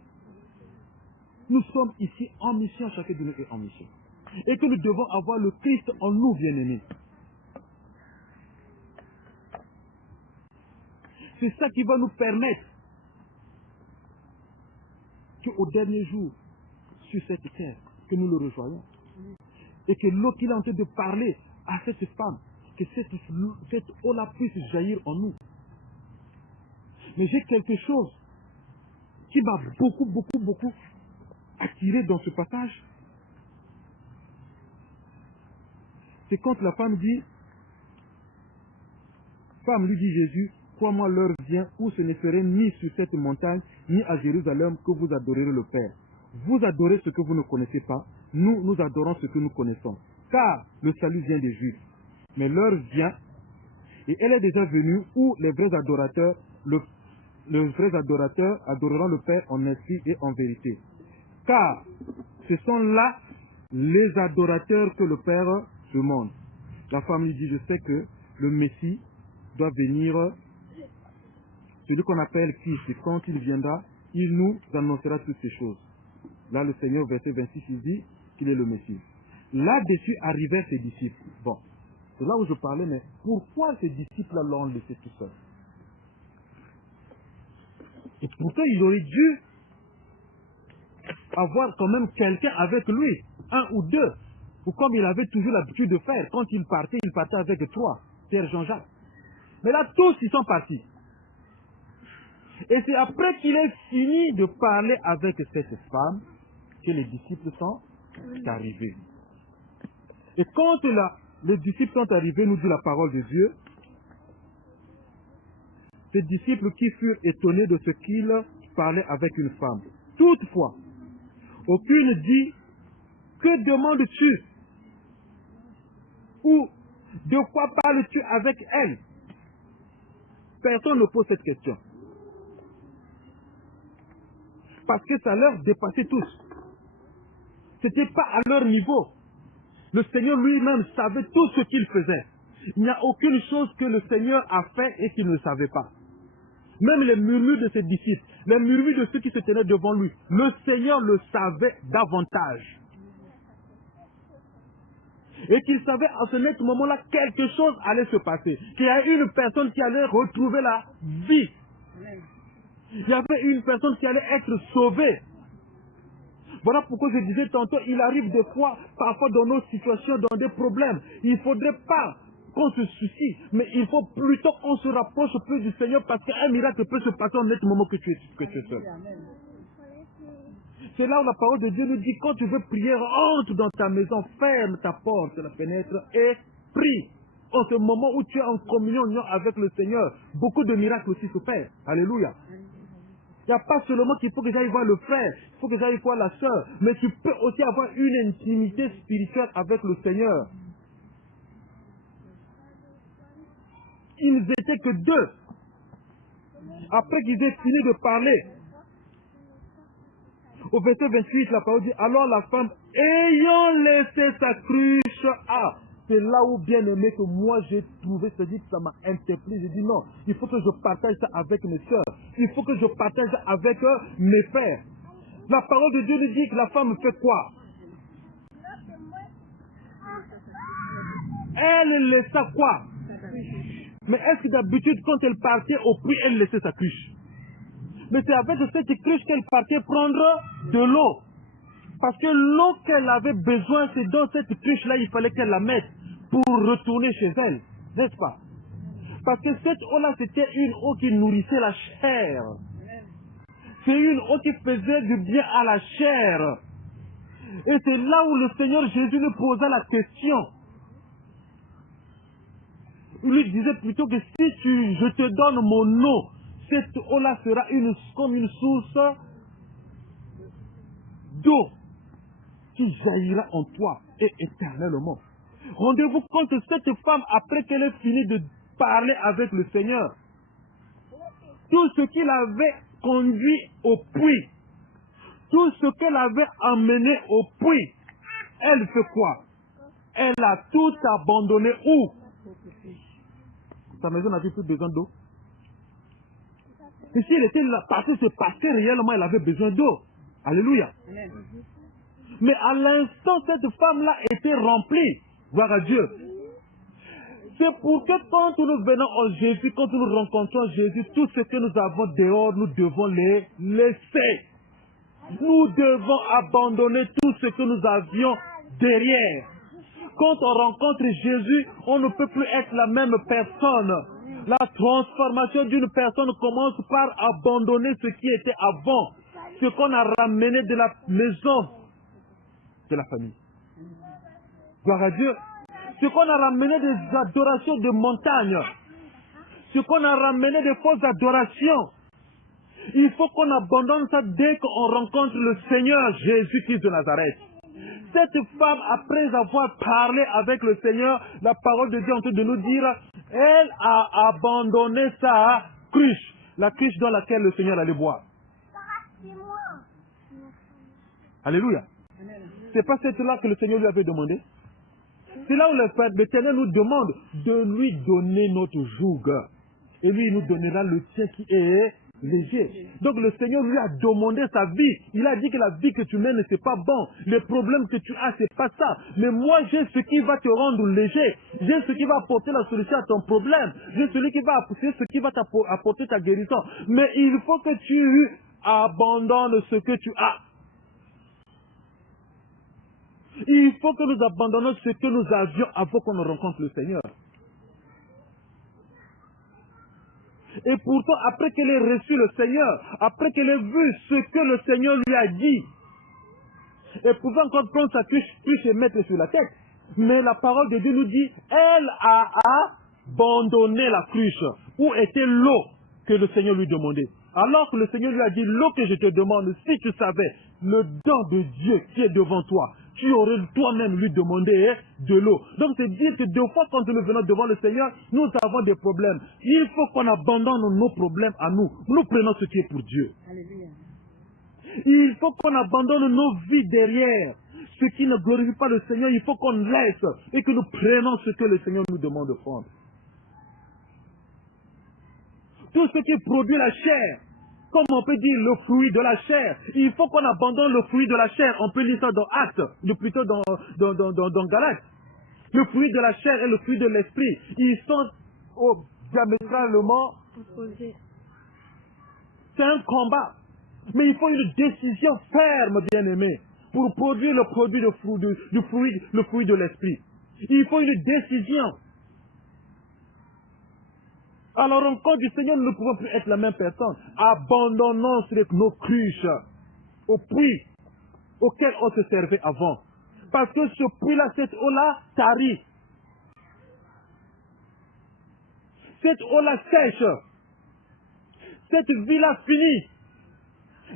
Nous sommes ici en mission, chacun de nous est en mission. Et que nous devons avoir le Christ en nous, bien-aimés. C'est ça qui va nous permettre qu'au dernier jour, sur cette terre, que nous le rejoignons. Et que l'eau qu'il est en train de parler à cette femme, que cette eau-là puisse jaillir en nous. Mais j'ai quelque chose qui m'a beaucoup attiré dans ce passage. C'est quand la femme lui dit Jésus, crois-moi, l'heure vient où ce ne serait ni sur cette montagne, ni à Jérusalem que vous adorerez le Père. Vous adorez ce que vous ne connaissez pas, nous adorons ce que nous connaissons. Car le salut vient des Juifs. Mais l'heure vient, et elle est déjà venue, où les vrais adorateurs, les vrais adorateurs adoreront le Père en esprit et en vérité. Car ce sont là les adorateurs que le Père demande. La femme lui dit, je sais que le Messie doit venir, celui qu'on appelle Christ, et quand il viendra, il nous annoncera toutes ces choses. Là, le Seigneur, verset 26, il dit qu'il est le Messie. Là-dessus arrivaient ses disciples. Bon, c'est là où je parlais, mais pourquoi ces disciples-là l'ont laissé tout seul? Et pourtant, il aurait dû avoir quand même quelqu'un avec lui, un ou deux, ou comme il avait toujours l'habitude de faire. Quand il partait avec trois, Pierre, Jean-Jacques. Mais là, tous, ils sont partis. Et c'est après qu'il ait fini de parler avec cette femme que les disciples sont arrivés. Et quand les disciples sont arrivés, nous dit la parole de Dieu, ces disciples qui furent étonnés de ce qu'il parlait avec une femme. Toutefois, aucune dit, que demandes-tu? Ou de quoi parles-tu avec elle? Personne ne pose cette question. Parce que ça leur dépassait tous. Ce n'était pas à leur niveau. Le Seigneur lui-même savait tout ce qu'il faisait. Il n'y a aucune chose que le Seigneur a fait et qu'il ne savait pas. Même les murmures de ses disciples, les murmures de ceux qui se tenaient devant lui, le Seigneur le savait davantage. Et qu'il savait à ce moment-là quelque chose allait se passer. Qu'il y a une personne qui allait retrouver la vie. Il y avait une personne qui allait être sauvée. Voilà pourquoi je disais tantôt, il arrive des fois, parfois dans nos situations, dans des problèmes. Il ne faudrait pas qu'on se soucie, mais il faut plutôt qu'on se rapproche plus du Seigneur parce qu'un miracle peut se passer en ce moment que tu es seul. C'est là où la parole de Dieu nous dit, quand tu veux prier, entre dans ta maison, ferme ta porte, la fenêtre et prie. En ce moment où tu es en communion avec le Seigneur, beaucoup de miracles aussi se font. Alléluia. Il n'y a pas seulement qu'il faut que j'aille voir le frère, il faut que j'aille voir la sœur, mais tu peux aussi avoir une intimité spirituelle avec le Seigneur. Ils n'étaient que deux. Après qu'ils aient fini de parler, au verset 28, la parole dit, alors la femme, ayant laissé sa cruche, c'est là où, bien aimé, que moi j'ai trouvé, c'est-à-dire que ça m'a interpellé. J'ai dit non, il faut que je partage ça avec mes soeurs. Il faut que je partage ça avec mes frères. La parole de Dieu nous dit que la femme fait quoi? Elle laissa quoi? Mais est-ce que d'habitude, quand elle partait au puits, elle laissait sa cruche? Mais c'est avec cette cruche qu'elle partait prendre de l'eau. Parce que l'eau qu'elle avait besoin, c'est dans cette cruche-là, il fallait qu'elle la mette pour retourner chez elle. N'est-ce pas? Parce que cette eau-là, c'était une eau qui nourrissait la chair. C'est une eau qui faisait du bien à la chair. Et c'est là où le Seigneur Jésus lui posa la question. Il lui disait plutôt que si je te donne mon eau, cette eau-là sera comme une source d'eau qui jaillira en toi et éternellement. Rendez-vous compte que cette femme, après qu'elle ait fini de parler avec le Seigneur, tout ce qu'il avait conduit au puits, tout ce qu'elle avait emmené au puits, elle fait quoi? Elle a tout abandonné où? Sa maison n'avait plus besoin d'eau. Et si elle était là, parce que c'est passé réellement, elle avait besoin d'eau. Alléluia. Mais à l'instant, cette femme-là était remplie. Gloire à Dieu. C'est pour que quand nous venons en Jésus, quand nous rencontrons Jésus, tout ce que nous avons dehors, nous devons les laisser. Nous devons abandonner tout ce que nous avions derrière. Quand on rencontre Jésus, on ne peut plus être la même personne. La transformation d'une personne commence par abandonner ce qui était avant, ce qu'on a ramené de la maison de la famille. Gloire à Dieu. Ce qu'on a ramené des adorations de montagne, ce qu'on a ramené de fausses adorations. Il faut qu'on abandonne ça dès qu'on rencontre le Seigneur Jésus-Christ de Nazareth. Cette femme, après avoir parlé avec le Seigneur, la parole de Dieu est en train de nous dire, elle a abandonné sa cruche, la cruche dans laquelle le Seigneur allait boire. Alléluia. C'est pas cette-là que le Seigneur lui avait demandé. C'est là où l'Éternel nous demande de lui donner notre joug. Et lui, il nous donnera le tien qui est léger. Donc le Seigneur lui a demandé sa vie. Il a dit que la vie que tu mènes, c'est pas bon. Les problèmes que tu as, c'est pas ça. Mais moi, j'ai ce qui va te rendre léger. J'ai ce qui va apporter la solution à ton problème. J'ai celui qui va apporter ce qui va apporter ta guérison. Mais il faut que tu abandonnes ce que tu as. Il faut que nous abandonnions ce que nous avions avant qu'on ne rencontre le Seigneur. Et pourtant, après qu'elle ait reçu le Seigneur, après qu'elle ait vu ce que le Seigneur lui a dit, elle pouvait encore prendre sa cruche et mettre sur la tête. Mais la parole de Dieu nous dit, elle a abandonné la cruche. Où était l'eau que le Seigneur lui demandait? Alors que le Seigneur lui a dit, l'eau que je te demande, si tu savais le don de Dieu qui est devant toi, tu aurais toi-même lui demandé de l'eau. Donc c'est dire que deux fois quand nous venons devant le Seigneur, nous avons des problèmes. Il faut qu'on abandonne nos problèmes à nous. Nous prenons ce qui est pour Dieu. Alléluia. Il faut qu'on abandonne nos vies derrière. Ce qui ne glorifie pas le Seigneur, il faut qu'on laisse et que nous prenons ce que le Seigneur nous demande de prendre. Tout ce qui produit la chair, comme on peut dire le fruit de la chair, il faut qu'on abandonne le fruit de la chair. On peut lire ça dans Actes, ou plutôt dans Galates. Le fruit de la chair et le fruit de l'esprit, ils sont diamétralement opposés. C'est un combat. Mais il faut une décision ferme, bien-aimé, pour produire le produit le fruit de l'esprit. Il faut une décision. À la rencontre du Seigneur, nous ne pouvons plus être la même personne. Abandonnons nos cruches au puits auquel on se servait avant. Parce que ce puits-là, cette eau-là, tarit. Cette eau-là sèche. Cette vie-là finit.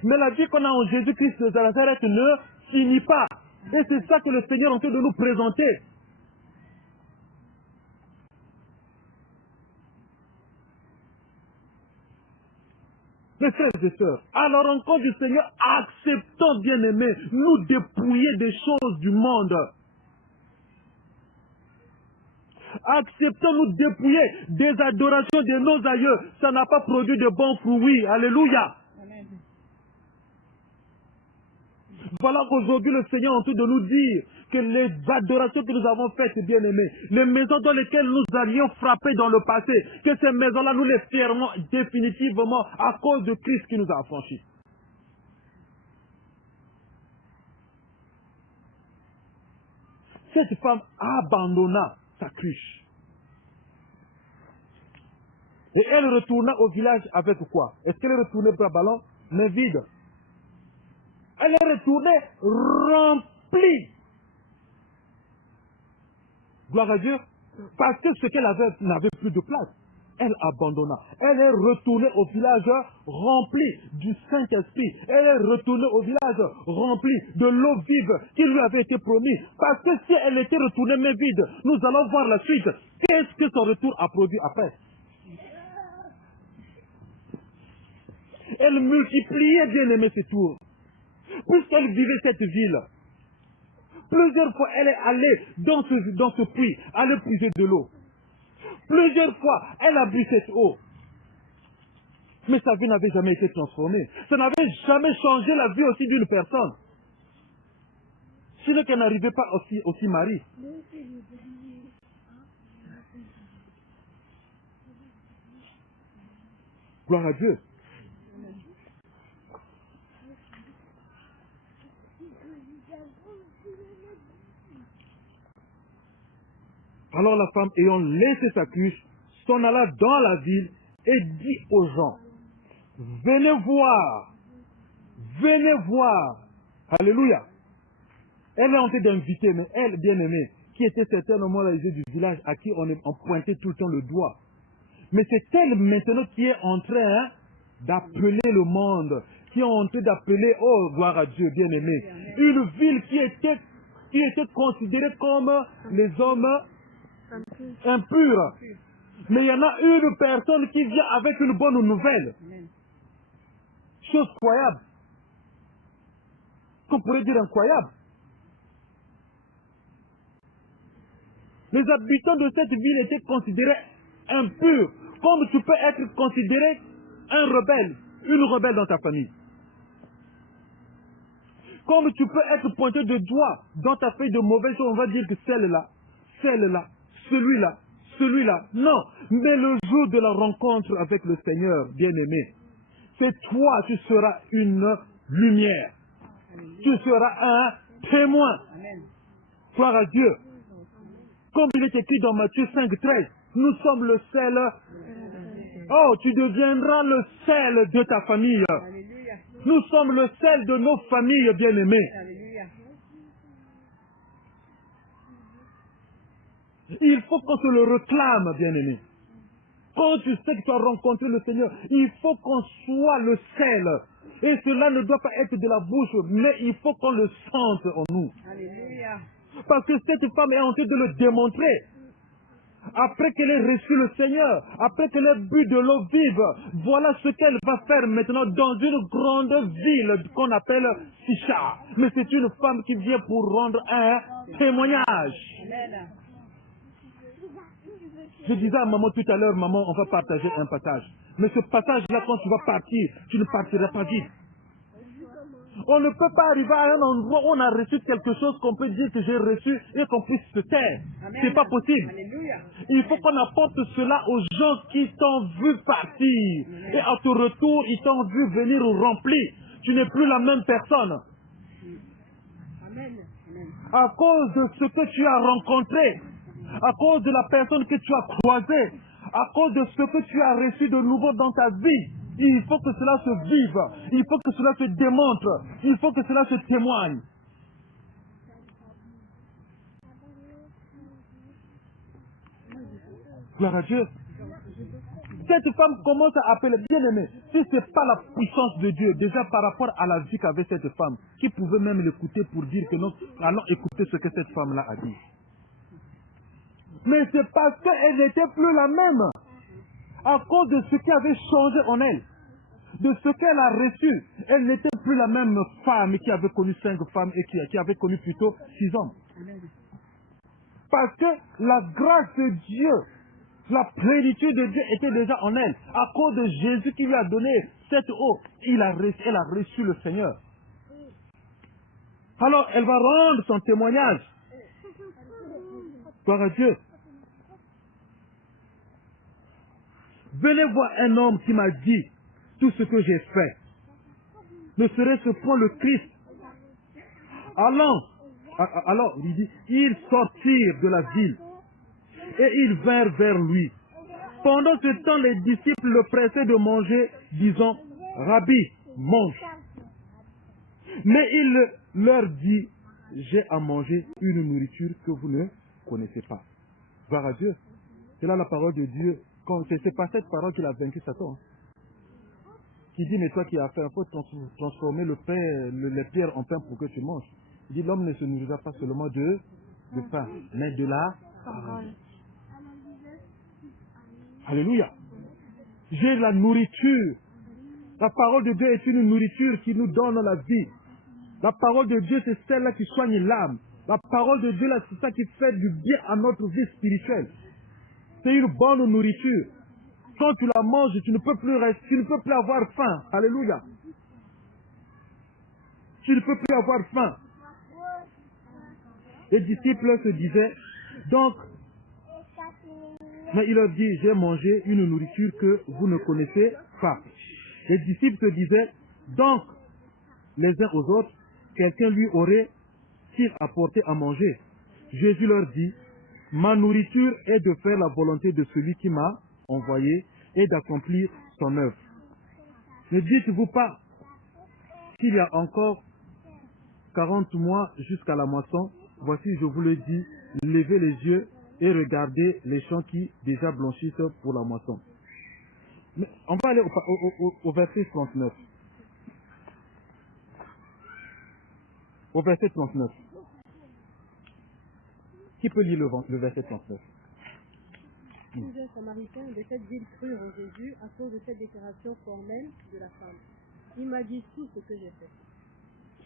Mais la vie qu'on a en Jésus-Christ de Nazareth ne finit pas. Et c'est ça que le Seigneur est en train de nous présenter. Mes frères et sœurs, à la rencontre du Seigneur, acceptons, bien-aimés, nous dépouiller des choses du monde. Acceptons nous dépouiller des adorations de nos aïeux. Ça n'a pas produit de bons fruits. Alléluia. Amen. Voilà qu'aujourd'hui le Seigneur est en train de nous dire que les adorations que nous avons faites, bien-aimés, les maisons dans lesquelles nous avions frappé dans le passé, que ces maisons-là, nous les fermons définitivement à cause de Christ qui nous a affranchis. Cette femme abandonna sa cruche. Et elle retourna au village avec quoi? Est-ce qu'elle est retournée bras ballants, mais vide? Elle est retournée remplie. Gloire à Dieu. Parce que ce qu'elle avait n'avait plus de place. Elle abandonna. Elle est retournée au village rempli du Saint-Esprit. Elle est retournée au village rempli de l'eau vive qui lui avait été promise. Parce que si elle était retournée mais vide, nous allons voir la suite. Qu'est-ce que son retour a produit après? Elle multipliait, bien aimé, ses tours. Puisqu'elle vivait cette ville, plusieurs fois elle est allée dans ce puits, aller puiser de l'eau. Plusieurs fois elle a bu cette eau. Mais sa vie n'avait jamais été transformée. Ça n'avait jamais changé la vie aussi d'une personne. Sinon qu'elle n'arrivait pas aussi Marie. Gloire à Dieu. Alors la femme, ayant laissé sa cruche, s'en alla dans la ville et dit aux gens, venez voir, alléluia. Elle est en train d'inviter, mais elle, bien-aimée, qui était certainement la du village à qui on pointait tout le temps le doigt. Mais c'est elle maintenant qui est en train d'appeler le monde, qui est en train d'appeler, oh gloire à Dieu, bien-aimé, une ville qui était considérée comme les hommes impurs. Mais il y en a une personne qui vient avec une bonne nouvelle. Chose incroyable. Qu'on pourrait dire incroyable. Les habitants de cette ville étaient considérés impurs, comme tu peux être considéré un rebelle, une rebelle dans ta famille. Comme tu peux être pointé de doigt dans ta feuille de mauvaises choses, on va dire que celle-là, celui-là, celui-là. Non, mais le jour de la rencontre avec le Seigneur, bien-aimé, c'est toi, tu seras une lumière. Tu seras un témoin. Gloire à Dieu. Comme il est écrit dans Matthieu 5,13, nous sommes le sel. Oh, tu deviendras le sel de ta famille. Nous sommes le sel de nos familles, bien-aimés. Il faut qu'on se le réclame, bien-aimé. Quand tu sais que tu as rencontré le Seigneur, il faut qu'on soit le sel. Et cela ne doit pas être de la bouche, mais il faut qu'on le sente en nous. Alléluia. Parce que cette femme est en train de le démontrer. Après qu'elle ait reçu le Seigneur, après qu'elle ait bu de l'eau vive, voilà ce qu'elle va faire maintenant dans une grande ville qu'on appelle Sichar. Mais c'est une femme qui vient pour rendre un témoignage. Amen. Je disais à maman tout à l'heure, maman, on va partager un passage. Mais ce passage-là, quand tu vas partir, tu ne partiras pas vite. On ne peut pas arriver à un endroit où on a reçu quelque chose qu'on peut dire que j'ai reçu et qu'on puisse se taire. C'est pas possible. Alléluia. Il faut qu'on apporte cela aux gens qui t'ont vu partir. Et à ton retour, ils t'ont vu venir rempli. Tu n'es plus la même personne. Amen. À cause de ce que tu as rencontré, à cause de la personne que tu as croisée, à cause de ce que tu as reçu de nouveau dans ta vie, il faut que cela se vive, il faut que cela se démontre, il faut que cela se témoigne. Gloire à Dieu. Cette femme commence à appeler, bien-aimé, si ce n'est pas la puissance de Dieu, déjà par rapport à la vie qu'avait cette femme, qui pouvait même l'écouter pour dire que non, allons écouter ce que cette femme-là a dit. Mais c'est parce qu'elle n'était plus la même, à cause de ce qui avait changé en elle, de ce qu'elle a reçu. Elle n'était plus la même femme qui avait connu 5 femmes et qui avait connu plutôt 6 hommes. Parce que la grâce de Dieu, la plénitude de Dieu était déjà en elle. À cause de Jésus qui lui a donné cette eau, elle a reçu le Seigneur. Alors elle va rendre son témoignage. Gloire à Dieu. Venez voir un homme qui m'a dit tout ce que j'ai fait. Ne serait-ce point le Christ. Alors, il dit, ils sortirent de la ville et ils vinrent vers lui. Pendant ce temps, les disciples le pressaient de manger, disant, Rabbi, mange. Mais il leur dit, j'ai à manger une nourriture que vous ne connaissez pas. Gloire à Dieu. C'est là la parole de Dieu. C'est pas cette parole qu'il a vaincu Satan. Qui dit, mais toi qui as fait un peu transformer les pierres en pain pour que tu manges. Il dit, l'homme ne se nourrira pas seulement de pain, mais de la parole. Alléluia. J'ai la nourriture. La parole de Dieu est une nourriture qui nous donne la vie. La parole de Dieu, c'est celle-là qui soigne l'âme. La parole de Dieu, c'est ça qui fait du bien à notre vie spirituelle. C'est une bonne nourriture. Quand tu la manges, tu ne peux plus rester, tu ne peux plus avoir faim. Alléluia. Tu ne peux plus avoir faim. Les disciples se disaient, donc, mais il leur dit, j'ai mangé une nourriture que vous ne connaissez pas. Les disciples se disaient, donc, les uns aux autres, quelqu'un lui aurait-il apporté à manger? Jésus leur dit, ma nourriture est de faire la volonté de celui qui m'a envoyé et d'accomplir son œuvre. Ne dites-vous pas qu'il y a encore 40 mois jusqu'à la moisson? Voici, je vous le dis, levez les yeux et regardez les champs qui déjà blanchissent pour la moisson. Mais on va aller au verset 39. Au verset 39. Qui peut lire le verset 39? Plusieurs Samaritains de cette ville crurent en Jésus à cause de cette déclaration formelle de la femme. Il m'a dit tout ce que j'ai fait.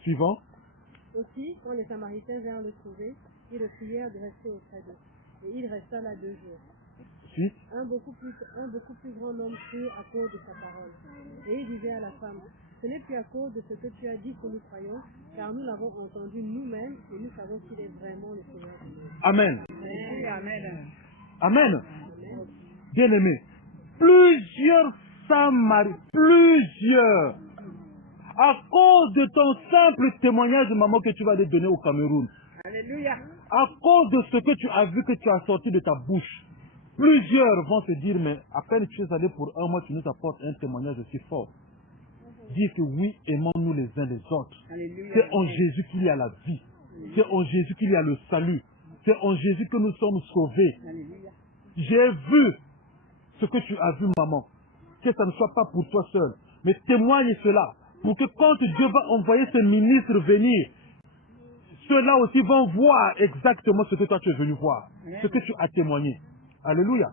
Suivant. Aussi, quand les Samaritains vinrent le trouver, ils le prièrent de rester auprès d'eux. Et il resta là 2 jours. Suite. Un beaucoup plus grand homme crut à cause de sa parole. Et il disait à la femme, ce n'est plus à cause de ce que tu as dit que nous croyons, car nous l'avons entendu nous-mêmes et nous savons qu'il est vraiment le Seigneur de Dieu. Amen. Amen. Amen. Bien-aimé, plusieurs Samaritains, plusieurs, à cause de ton simple témoignage, maman, que tu vas te donner au Cameroun, Alléluia. à cause de ce que tu as vu, que tu as sorti de ta bouche, plusieurs vont se dire, mais à peine tu es allé pour 1 mois, tu nous apportes un témoignage aussi fort. Dire que oui, aimons-nous les uns les autres. C'est en Jésus qu'il y a la vie. C'est en Jésus qu'il y a le salut. C'est en Jésus que nous sommes sauvés. J'ai vu ce que tu as vu, maman. Que ça ne soit pas pour toi seul. Mais témoigne cela. Pour que quand Dieu va envoyer ce ministre venir, ceux-là aussi vont voir exactement ce que toi tu es venu voir. Ce que tu as témoigné. Alléluia.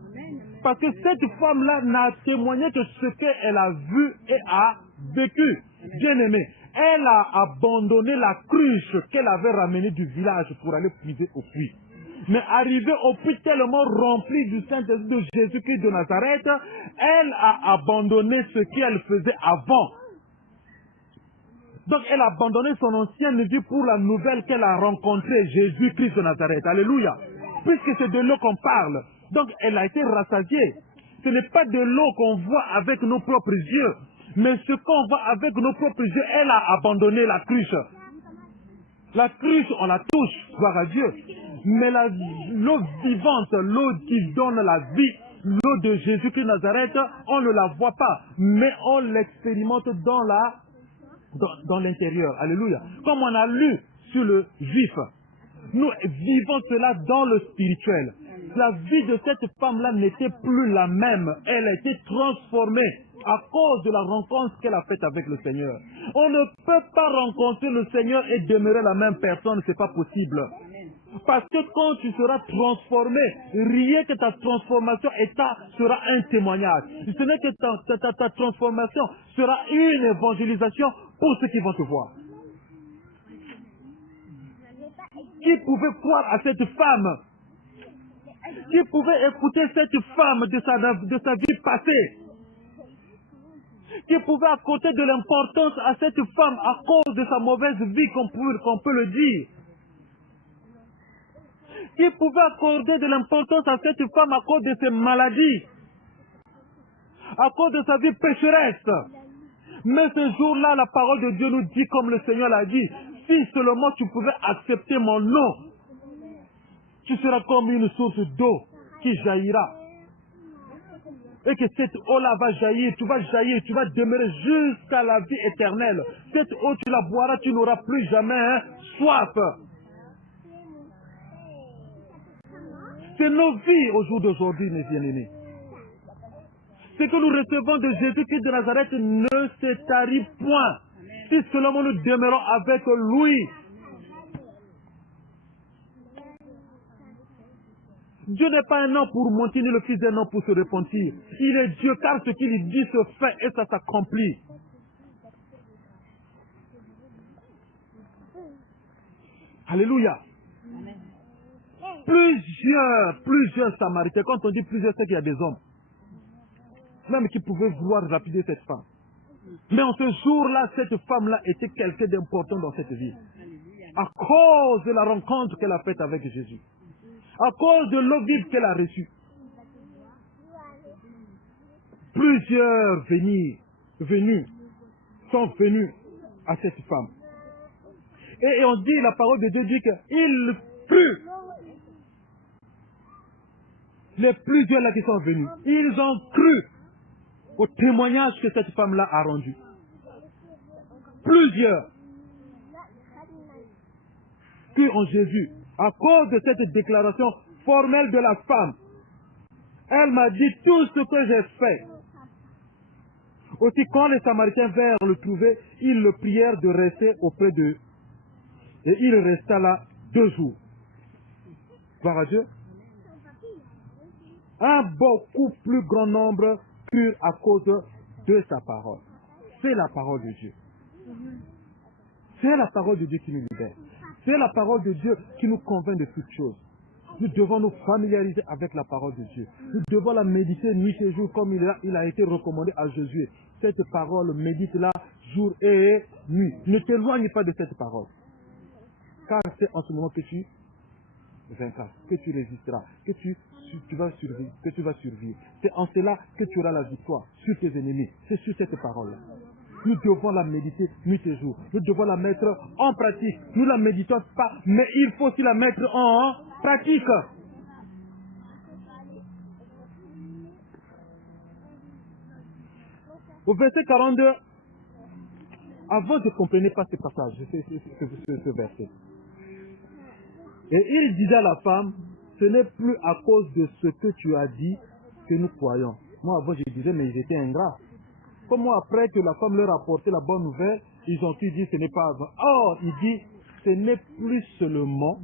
Parce que cette femme-là n'a témoigné que ce qu'elle a vu et a vécu. Bien-aimé, elle a abandonné la cruche qu'elle avait ramenée du village pour aller puiser au puits. Mais arrivée au puits tellement rempli du Saint-Esprit de Jésus-Christ de Nazareth, elle a abandonné ce qu'elle faisait avant. Donc elle a abandonné son ancienne vie pour la nouvelle qu'elle a rencontrée, Jésus-Christ de Nazareth. Alléluia. Puisque c'est de l'eau qu'on parle. Donc elle a été rassasiée. Ce n'est pas de l'eau qu'on voit avec nos propres yeux. Mais ce qu'on voit avec nos propres yeux, elle a abandonné la cruche. La cruche, on la touche, gloire à Dieu. Mais l'eau vivante, l'eau qui donne la vie, l'eau de Jésus-Christ de Nazareth, on ne la voit pas. Mais on l'expérimente dans l'intérieur. Alléluia. Comme on a lu sur le juif. Nous vivons cela dans le spirituel. La vie de cette femme-là n'était plus la même. Elle a été transformée à cause de la rencontre qu'elle a faite avec le Seigneur. On ne peut pas rencontrer le Seigneur et demeurer la même personne, c'est pas possible. Parce que quand tu seras transformé, rien que ta transformation sera un témoignage. Ce n'est que ta transformation sera une évangélisation pour ceux qui vont te voir. Qui pouvait croire à cette femme? Qui pouvait écouter cette femme de sa vie passée? Qui pouvait accorder de l'importance à cette femme à cause de sa mauvaise vie, qu'on peut le dire? Qui pouvait accorder de l'importance à cette femme à cause de ses maladies, à cause de sa vie pécheresse? Mais ce jour-là, la parole de Dieu nous dit, comme le Seigneur l'a dit, si seulement tu pouvais accepter mon nom, tu seras comme une source d'eau qui jaillira. Et que cette eau-là va jaillir, tu vas demeurer jusqu'à la vie éternelle. Cette eau, tu la boiras, tu n'auras plus jamais soif. C'est nos vies au jour d'aujourd'hui, mes bien-aimés. Ce que nous recevons de Jésus-Christ de Nazareth ne se tarit point. Si seulement nous demeurons avec lui. Dieu n'est pas un homme pour mentir, ni le fils d'un homme pour se repentir. Il est Dieu, car ce qu'il dit se fait et ça s'accomplit. Alléluia. Plusieurs Samaritains. Quand on dit plusieurs, c'est qu'il y a des hommes. Même qui pouvaient vouloir rapider cette femme. Mais en ce jour-là, cette femme-là était quelqu'un d'important dans cette vie. À cause de la rencontre qu'elle a faite avec Jésus. À cause de l'eau vive qu'elle a reçue. Plusieurs sont venus à cette femme. Et on dit, la parole de Dieu dit qu'il crut. Les plusieurs là qui sont venus, ils ont cru au témoignage que cette femme-là a rendu. Plusieurs crurent en Jésus à cause de cette déclaration formelle de la femme. Elle m'a dit tout ce que j'ai fait. Aussi, quand les Samaritains vinrent le trouver, ils le prièrent de rester auprès d'eux. Et il resta là 2 jours. Gloire à Dieu. Un beaucoup plus grand nombre crurent à cause de sa parole. C'est la parole de Dieu. C'est la parole de Dieu qui nous libère. C'est la parole de Dieu qui nous convainc de toutes choses. Nous devons nous familiariser avec la parole de Dieu. Nous devons la méditer nuit et jour comme il a été recommandé à Josué. Cette parole, médite-la jour et nuit. Ne t'éloigne pas de cette parole. Car c'est en ce moment que tu vaincras, que tu résisteras, que tu vas survivre, C'est en cela que tu auras la victoire sur tes ennemis. C'est sur cette parole-là. Nous devons la méditer nuit et jour. Nous devons la mettre en pratique. Nous ne la méditons pas, mais il faut aussi la mettre en pratique. Au verset 42, avant je ne comprenais pas ce passage, ce verset. Et il disait à la femme, ce n'est plus à cause de ce que tu as dit que nous croyons. Moi avant je disais, mais ils étaient ingrats. Comme moi après que la femme leur a apporté la bonne nouvelle, ils ont dit, ce n'est pas avant. Or, il dit, ce n'est plus seulement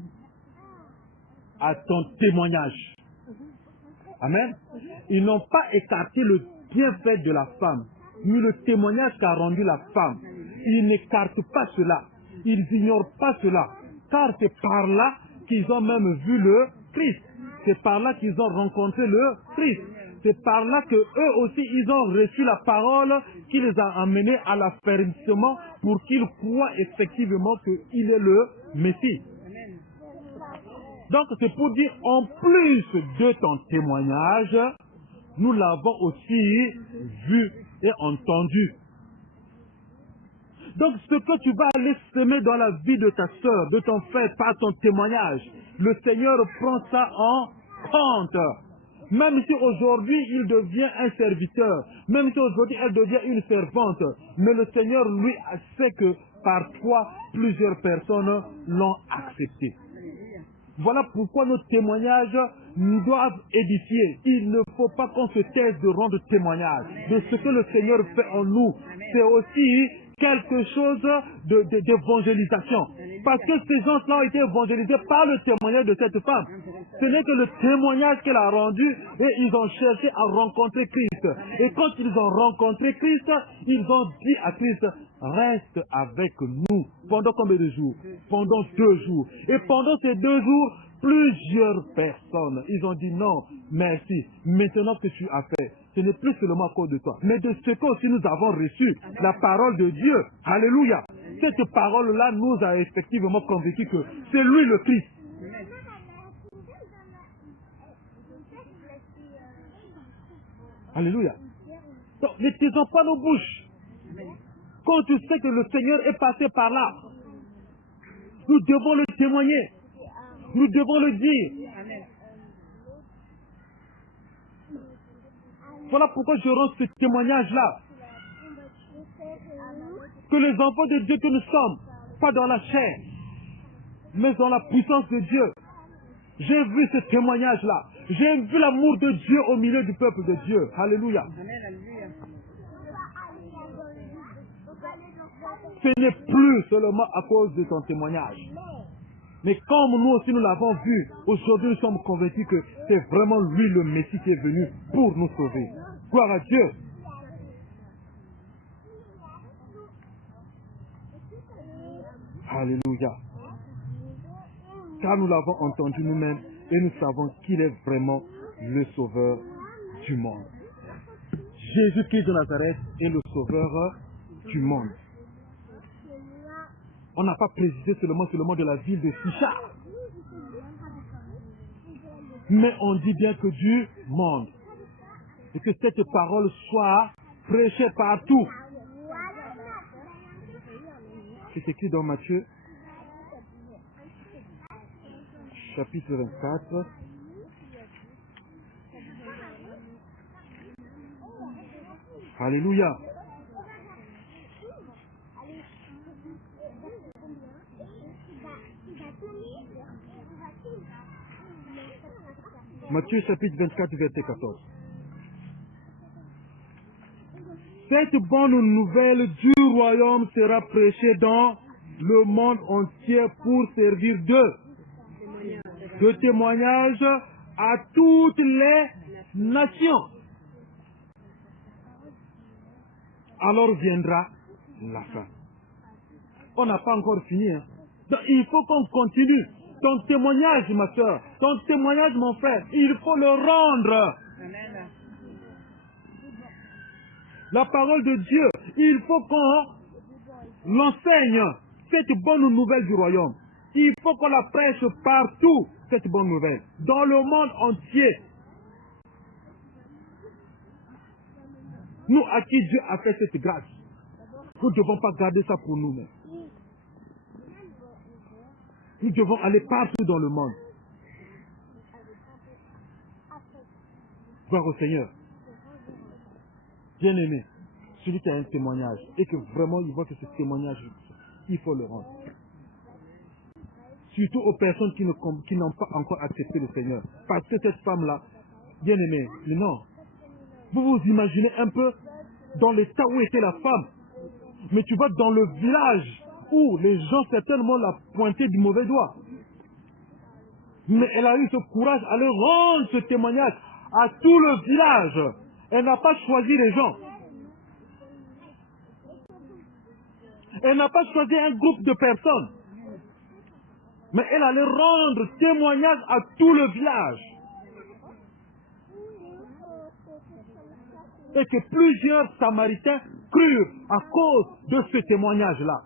à ton témoignage. Amen. Ils n'ont pas écarté le bienfait de la femme, mais le témoignage qu'a rendu la femme. Ils n'écartent pas cela. Ils n'ignorent pas cela. Car c'est par là qu'ils ont même vu le Christ. C'est par là qu'ils ont rencontré le Christ. C'est par là que eux aussi, ils ont reçu la parole qui les a amenés à l'affermissement pour qu'ils croient effectivement qu'il est le Messie. Donc c'est pour dire, en plus de ton témoignage, nous l'avons aussi vu et entendu. Donc ce que tu vas aller semer dans la vie de ta soeur, de ton frère, par ton témoignage, le Seigneur prend ça en compte. Même si aujourd'hui il devient un serviteur, même si aujourd'hui elle devient une servante, mais le Seigneur lui sait que par toi, plusieurs personnes l'ont accepté. Voilà pourquoi nos témoignages nous doivent édifier. Il ne faut pas qu'on se taise de rendre témoignage de ce que le Seigneur fait en nous. C'est aussi quelque chose d'évangélisation. Parce que ces gens-là ont été évangélisés par le témoignage de cette femme. Ce n'est que le témoignage qu'elle a rendu et ils ont cherché à rencontrer Christ. Et quand ils ont rencontré Christ, ils ont dit à Christ, reste avec nous. Pendant combien de jours? Pendant 2 jours. Et pendant ces 2 jours, plusieurs personnes, ils ont dit non, merci. Maintenant que tu as fait, ce n'est plus seulement à cause de toi, mais de ce que aussi nous avons reçu, la parole de Dieu. Alléluia. Cette parole-là nous a effectivement convaincus que c'est lui le Christ. Alléluia. Donc, ne taisons pas nos bouches. Quand tu sais que le Seigneur est passé par là, nous devons le témoigner. Nous devons le dire. Voilà pourquoi je rends ce témoignage-là. Que les enfants de Dieu que nous sommes, pas dans la chair, mais dans la puissance de Dieu. J'ai vu ce témoignage-là. J'ai vu l'amour de Dieu au milieu du peuple de Dieu. Alléluia. Ce n'est plus seulement à cause de ton témoignage. Mais comme nous aussi nous l'avons vu, aujourd'hui nous sommes convaincus que c'est vraiment lui le Messie qui est venu pour nous sauver. Gloire à Dieu. Alléluia. Car nous l'avons entendu nous-mêmes et nous savons qu'il est vraiment le sauveur du monde. Jésus-Christ de Nazareth est le sauveur du monde. On n'a pas précisé seulement de la ville de Sichar. Mais on dit bien que du monde. Et que cette parole soit prêchée partout. C'est écrit dans Matthieu, chapitre 24. Alléluia. Matthieu chapitre 24, verset 14. Cette bonne nouvelle du royaume sera prêchée dans le monde entier pour servir de témoignage à toutes les nations. Alors viendra la fin. On n'a pas encore fini. Hein. Donc, il faut qu'on continue. Ton témoignage, ma soeur, ton témoignage, mon frère, il faut le rendre. Amen. La parole de Dieu, il faut qu'on l'enseigne, cette bonne nouvelle du royaume. Il faut qu'on la prêche partout, cette bonne nouvelle, dans le monde entier. Nous, à qui Dieu a fait cette grâce, nous ne devons pas garder ça pour nous-mêmes. Nous devons aller partout dans le monde. Voir au Seigneur. Bien-aimé, celui qui a un témoignage et que vraiment il voit que ce témoignage, il faut le rendre. Surtout aux personnes qui n'ont pas encore accepté le Seigneur. Parce que cette femme-là, bien-aimé, non. Vous vous imaginez un peu dans l'état où était la femme. Mais tu vas dans le village où les gens certainement la pointaient du mauvais doigt. Mais elle a eu ce courage à leur rendre ce témoignage à tout le village. Elle n'a pas choisi les gens. Elle n'a pas choisi un groupe de personnes. Mais elle allait rendre témoignage à tout le village. Et que plusieurs Samaritains crurent à cause de ce témoignage-là.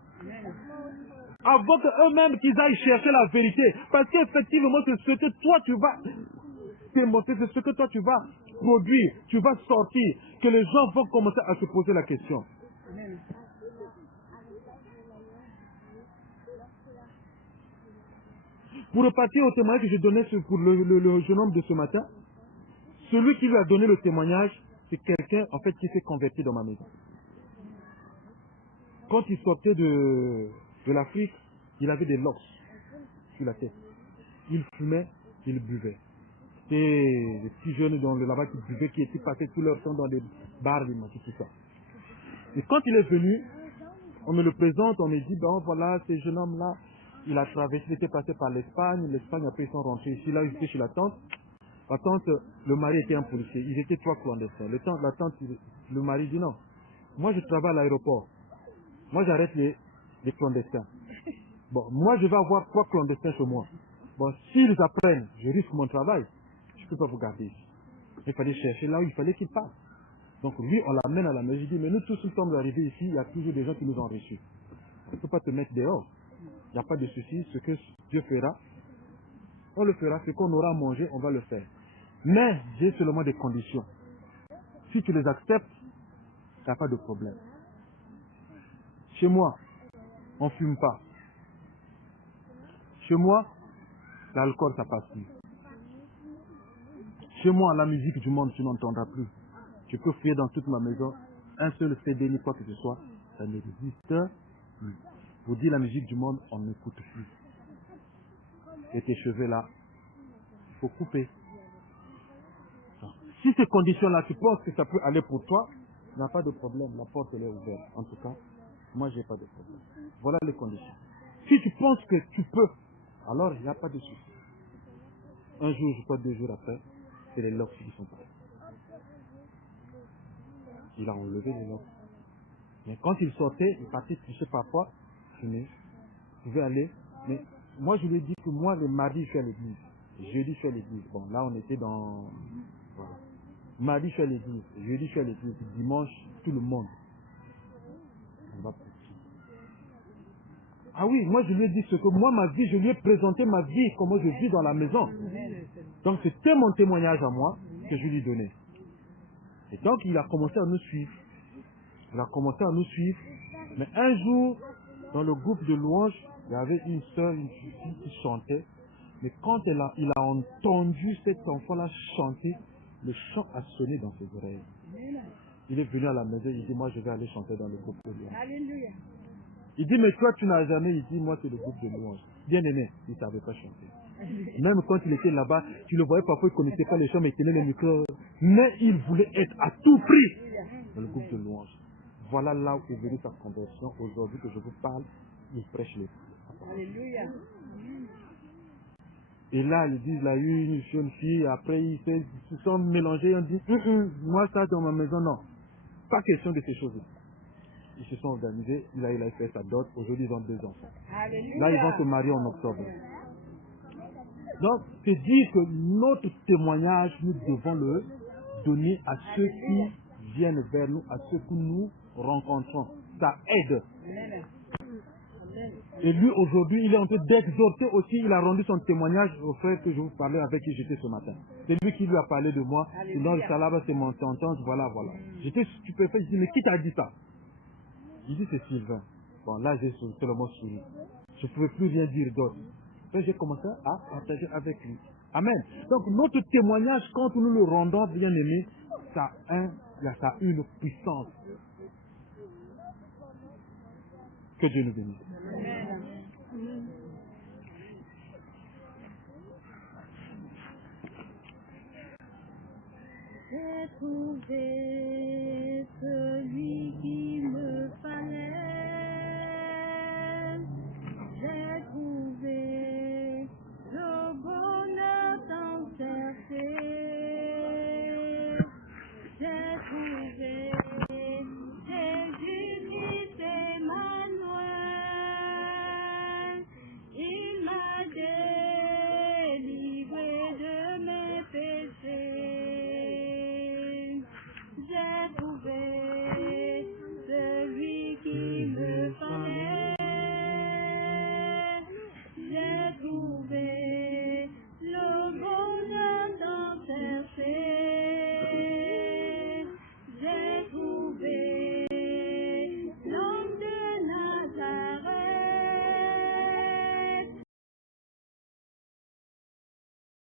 Avant qu'eux-mêmes qu'ils aillent chercher la vérité. Parce qu'effectivement, c'est ce que toi tu vas démontrer, c'est ce que toi tu vas produire, tu vas sortir, que les gens vont commencer à se poser la question. Pour repartir au témoignage que je donnais pour le jeune homme de ce matin, celui qui lui a donné le témoignage, c'est quelqu'un en fait qui s'est converti dans ma maison. Quand il sortait de l'Afrique, il avait des locks sur la tête. Il fumait, il buvait. Et les petits jeunes là-bas qui buvaient, qui étaient passés tout leur temps dans des bars, des machins, tout ça. Et quand il est venu, on me le présente, on me dit, ben voilà, ce jeune homme-là, il a traversé, il était passé par l'Espagne, après ils sont rentrés ici, là, ils étaient chez la tante. La tante, le mari était un policier, ils étaient 3 clandestins. La tante, le mari dit non, moi je travaille à l'aéroport, moi j'arrête les clandestins. Bon, moi je vais avoir 3 clandestins chez moi. Bon, s'ils apprennent, je risque mon travail, je ne peux pas vous garder ici. Il fallait chercher là où il fallait qu'il passe. Donc lui, on l'amène à la maison, je dis, mais nous tous, nous sommes arrivés ici, il y a toujours des gens qui nous ont reçus. On ne peut pas te mettre dehors. Il n'y a pas de souci, ce que Dieu fera, on le fera, ce qu'on aura à manger, on va le faire. Mais j'ai seulement des conditions. Si tu les acceptes, il n'y a pas de problème. Chez moi, on ne fume pas. Chez moi, l'alcool, ça passe plus. Chez moi, la musique du monde, tu n'entendras plus. Tu peux fouiller dans toute ma maison, un seul CD, ni quoi que ce soit, ça n'existe plus. Vous dites la musique du monde, on n'écoute plus. Et tes cheveux là, il faut couper. Si ces conditions-là, tu penses que ça peut aller pour toi, il n'y a pas de problème, la porte elle est ouverte. En tout cas, moi j'ai pas de problème. Voilà les conditions. Si tu penses que tu peux, alors il n'y a pas de souci. Un jour, je crois 2 jours après, c'est les locks qui sont partis. Il a enlevé les locks. Mais quand il sortait, il partait toucher parfois, fumer. Il pouvait aller. Mais moi, je lui ai dit que moi, le mardi, je suis à l'église. Jeudi, je suis à l'église. Bon, là, on était dans... Voilà. Mardi, je suis à l'église. Jeudi, je suis à l'église. Dimanche, tout le monde. On va prêcher. Ah oui, moi, je lui ai dit ce que moi, ma vie, je lui ai présenté ma vie, comment je vis dans la maison. Donc, c'était mon témoignage à moi que je lui donnais. Et donc, il a commencé à nous suivre. Il a commencé à nous suivre. Mais un jour, dans le groupe de louanges, il y avait une sœur, une fille qui chantait. Mais quand il a entendu cet enfant-là chanter, le chant a sonné dans ses oreilles. Il est venu à la maison, il dit, moi je vais aller chanter dans le groupe de louanges. Alléluia. Il dit, mais toi tu n'as jamais, il dit, moi c'est le groupe de louanges. Bien aimé, il ne savait pas chanter. Même quand il était là-bas, tu le voyais parfois, il ne connaissait pas les chants, mais il tenait le micro. Mais il voulait être à tout prix dans le groupe de louanges. Voilà là où est venue sa conversion. Aujourd'hui que je vous parle, il prêche les. Alléluia. Et là, ils disent, il a eu une jeune fille, après ils se sont mélangés, on dit, moi ça dans ma maison, non. Pas question de ces choses-là. Ils se sont organisés, il a fait sa dot, aujourd'hui ils ont 2 enfants. Alléluia. Là, ils vont se marier en octobre. Donc, c'est dire que notre témoignage, nous devons le donner à ceux qui viennent vers nous, à ceux que nous rencontrons. Ça aide. Amen. Amen. Et lui, aujourd'hui, il est en train d'exhorter aussi, il a rendu son témoignage au frère que je vous parlais, avec qui j'étais ce matin. C'est lui qui lui a parlé de moi. Sinon, le salaba, c'est mon tonton, voilà, voilà. J'étais stupéfait, je dis, mais qui t'a dit ça? Il dit, c'est Sylvain. Bon, là, j'ai seulement souri. Je ne pouvais plus rien dire d'autre. Puis j'ai commencé à partager avec lui. Amen. Donc, notre témoignage, quand nous le rendons, bien aimé, ça a une puissance. Que Dieu nous bénisse. J'ai trouvé celui